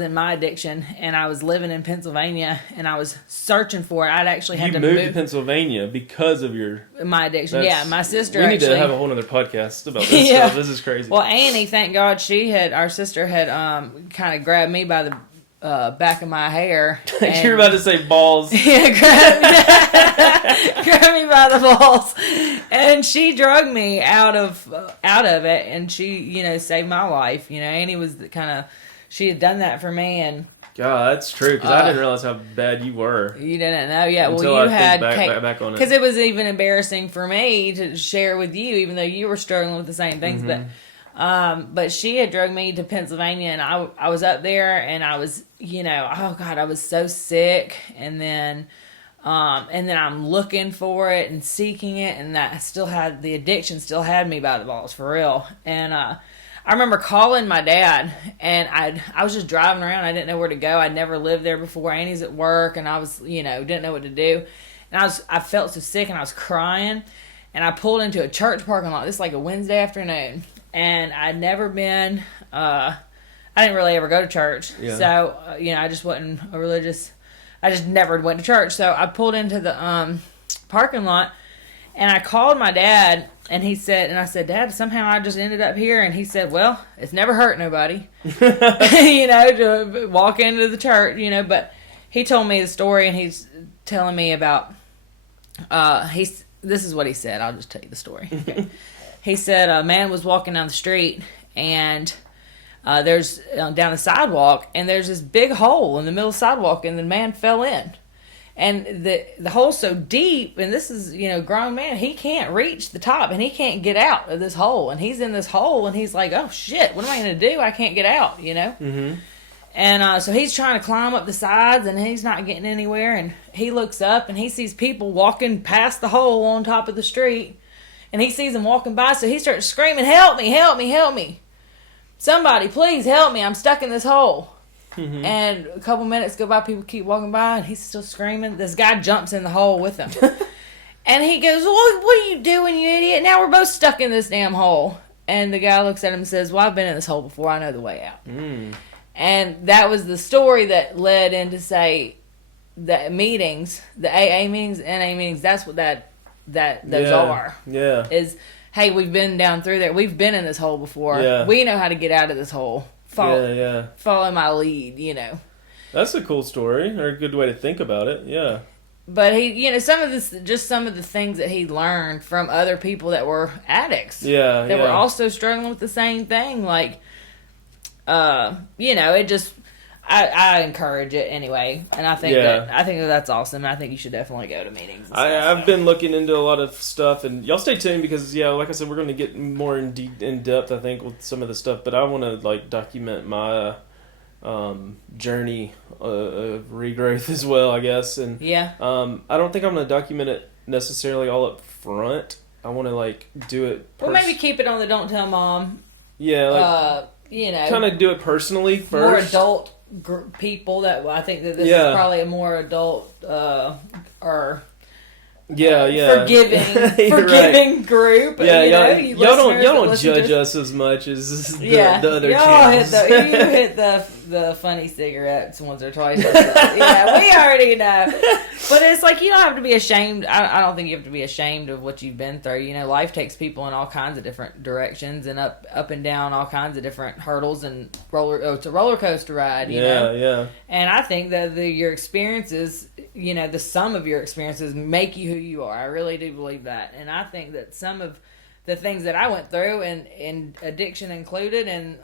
in my addiction, and I was living in Pennsylvania, and I was searching for it. I'd actually had to move to Pennsylvania because of my addiction. Yeah, my sister. We need to have a whole other podcast about this stuff. This is crazy. Well, Annie, thank God, our sister had kind of grabbed me by the back of my hair. You're about to say balls. Yeah, grabbed me by the balls, and she drugged me out of it, and she, saved my life. Annie was she had done that for me, and God, that's true, because I didn't realize how bad you were. You didn't know, yeah. Until well, you I had back on it, because it was even embarrassing for me to share with you, even though you were struggling with the same things, but she had drugged me to Pennsylvania, and I was up there, and I was, oh God, I was so sick, and then I'm looking for it and seeking it, and the addiction still had me by the balls, for real. And I remember calling my dad, and I was just driving around. I didn't know where to go. I'd never lived there before. Annie's at work, and I was, didn't know what to do. And I felt so sick, and I was crying, and I pulled into a church parking lot. This is like a Wednesday afternoon. And I'd never been, I didn't really ever go to church. Yeah. So, I just wasn't a religious, I just never went to church. So I pulled into the parking lot, and I called my dad, and I said, Dad, somehow I just ended up here. And he said, well, it's never hurt nobody, to walk into the church, but he told me the story, and he's telling me about, this is what he said. I'll just tell you the story. Okay. He said a man was walking down the street, and there's down the sidewalk, and there's this big hole in the middle of the sidewalk, and the man fell in. And the hole's so deep, and this is, grown man, he can't reach the top, and he can't get out of this hole. And he's in this hole, and he's like, oh shit, what am I going to do? I can't get out, Mm-hmm. And so he's trying to climb up the sides, and he's not getting anywhere. And he looks up, and he sees people walking past the hole on top of the street. And he sees them walking by, so he starts screaming, help me, help me, help me. Somebody, please help me. I'm stuck in this hole. Mm-hmm. And a couple minutes go by, people keep walking by, and he's still screaming. This guy jumps in the hole with him. And he goes, what are you doing, you idiot? Now we're both stuck in this damn hole. And the guy looks at him and says, well, I've been in this hole before. I know the way out. Mm. And that was the story that led into, say, the meetings, the AA meetings, NA meetings. That's what that that those Yeah. are. Yeah. Is, hey, we've been down through there. We've been in this hole before. Yeah. We know how to get out of this hole. Yeah. Follow my lead, you know. That's a cool story, or a good way to think about it. Yeah. But he, you know, some of the things that he learned from other people that were addicts. Yeah. That were also struggling with the same thing. Like, you know, it just, I encourage it anyway, and I think that's awesome. And I think you should definitely go to meetings. And I've been looking into a lot of stuff, and y'all stay tuned because like I said, we're going to get more in depth. I think with some of the stuff, but I want to like document my journey of regrowth as well, I guess. And I don't think I'm going to document it necessarily all up front. I want to like do it. Well, maybe keep it on the Don't Tell Mom. Yeah, like you know, kind of do it personally first. More adult people that I think that this is probably a more adult or forgiving group. Yeah, you know, y'all don't judge us as much as the other channels. You hit the funny cigarettes once or twice. Yeah, we already know. But it's like you don't have to be ashamed. I don't think you have to be ashamed of what you've been through. You know, life takes people in all kinds of different directions and up and down all kinds of different hurdles and it's a roller coaster ride. You know? Yeah. And I think that your experiences, you know, the sum of your experiences make you who you are. I really do believe that. And I think that some of the things that I went through, and addiction included, and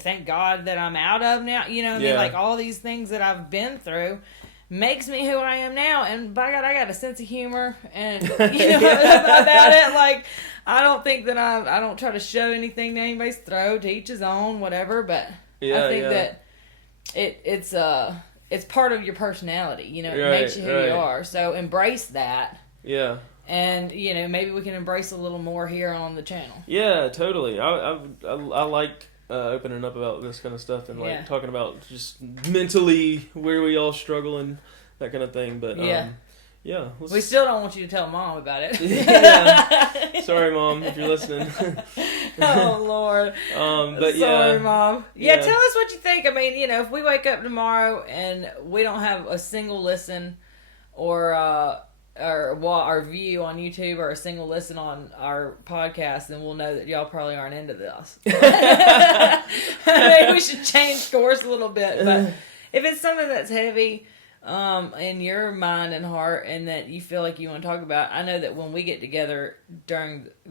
thank God that I'm out of now, you know what I mean? Like all these things that I've been through makes me who I am now. And by God, I got a sense of humor and, you know, about it. Like, I don't think that I don't try to shove anything down anybody's throat, to each his own, whatever. But I think that it's part of your personality, you know, it makes you who you are. So embrace that. Yeah. And, you know, maybe we can embrace a little more here on the channel. Yeah, totally. I like opening up about this kind of stuff and like talking about just mentally where we all struggle and that kind of thing. But we still don't want you to tell Mom about it. Sorry, Mom, if you're listening. Oh Lord. But sorry, Mom. Yeah, tell us what you think. I mean, you know, if we wake up tomorrow and we don't have a single listen or our view on YouTube or a single listen on our podcast, then we'll know that y'all probably aren't into this. Maybe we should change course a little bit. But if it's something that's heavy in your mind and heart and that you feel like you want to talk about, I know that when we get together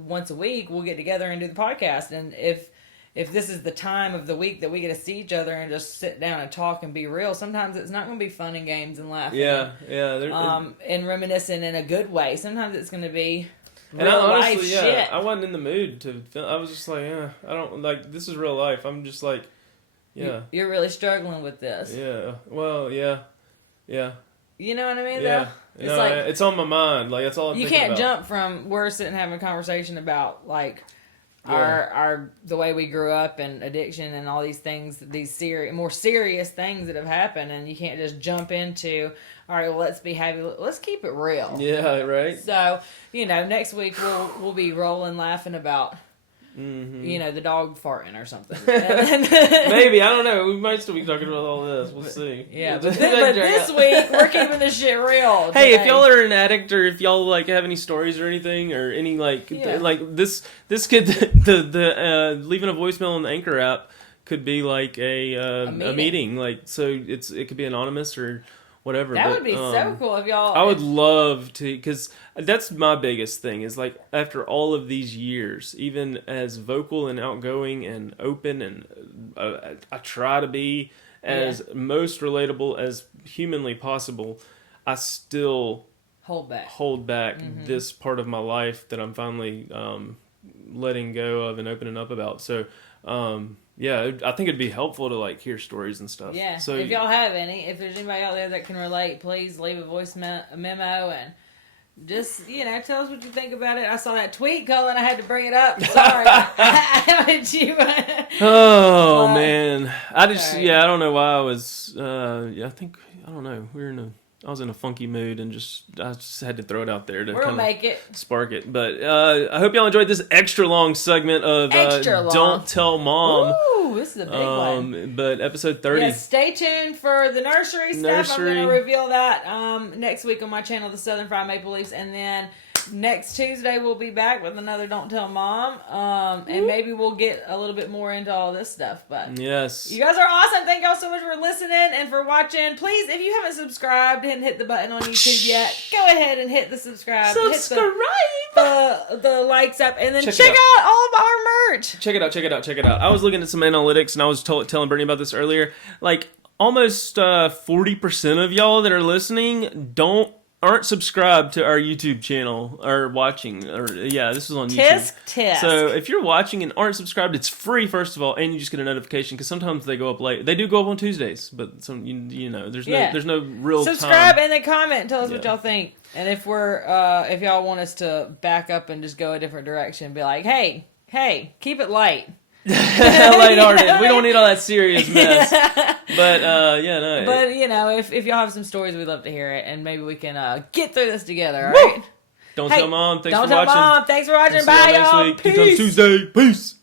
once a week, we'll get together and do the podcast. And if this is the time of the week that we get to see each other and just sit down and talk and be real, sometimes it's not going to be fun and games and laughing. And reminiscing in a good way. Sometimes it's going to be real life shit. I wasn't in the mood to film. I was just like, I don't, like, this is real life. I'm just like, You're really struggling with this. Yeah. Well, yeah. You know what I mean, though? It's like, it's on my mind. Like, that's all I'm thinking about. You can't jump from, we're sitting having a conversation about, like, the way we grew up and addiction and all these things, these more serious things that have happened, and you can't just jump into, all right, well, let's be happy, let's keep it real. Yeah, right. So, you know, next week we'll be rolling laughing about you know, the dog farting or something. Maybe, I don't know. We might still be talking about all this. We'll see. Yeah, but this week we're keeping this shit real. Hey, if y'all are an addict, or if y'all like have any stories or anything, or any like this could the leaving a voicemail on the Anchor app could be like a meeting. Like, so it could be anonymous or whatever. That would be so cool if y'all. I would love to, because that's my biggest thing is like after all of these years, even as vocal and outgoing and open, and I try to be as most relatable as humanly possible, I still hold back this part of my life that I'm finally letting go of and opening up about. So I think it'd be helpful to like hear stories and stuff. Yeah. So if y'all have any, if there's anybody out there that can relate, please leave a voice memo and just, you know, tell us what you think about it. I saw that tweet, Colin. I had to bring it up. Sorry. How did you? Oh man, I just I don't know why I was. I think I don't know. I was in a funky mood and I just had to throw it out there to kind of spark it. But I hope y'all enjoyed this extra long segment of Don't Tell Mom. Ooh, this is a big one. But episode 30. Yeah, stay tuned for the nursery stuff. I'm going to reveal that next week on my channel, The Southern Fried Maple Leafs. And then Next Tuesday we'll be back with another Don't Tell Mom. And maybe we'll get a little bit more into all this stuff. But yes, you guys are awesome. Thank y'all so much for listening and for watching. Please, if you haven't subscribed and hit the button on YouTube yet, go ahead and hit the subscribe. subscribe. Hit the likes up, and then check out all of our merch. Check it out. I was looking at some analytics, and I was telling Brittany about this earlier. Like, almost 40% of y'all that are listening aren't subscribed to our YouTube channel or watching. Or this is on YouTube. Tisk. So if you're watching and aren't subscribed, it's free, first of all, and you just get a notification because sometimes they go up late. They do go up on Tuesdays, but there's no real subscribe time. and then comment and tell us what y'all think. And if if y'all want us to back up and just go a different direction, be like, hey, keep it light. Lighthearted. We don't need all that serious mess. But But if y'all have some stories, we'd love to hear it, and maybe we can get through this together. All right. Don't tell mom. Thanks for watching. Don't tell mom. Thanks for watching. We'll Bye, see y'all y'all. next week. Peace. Tuesday. Peace.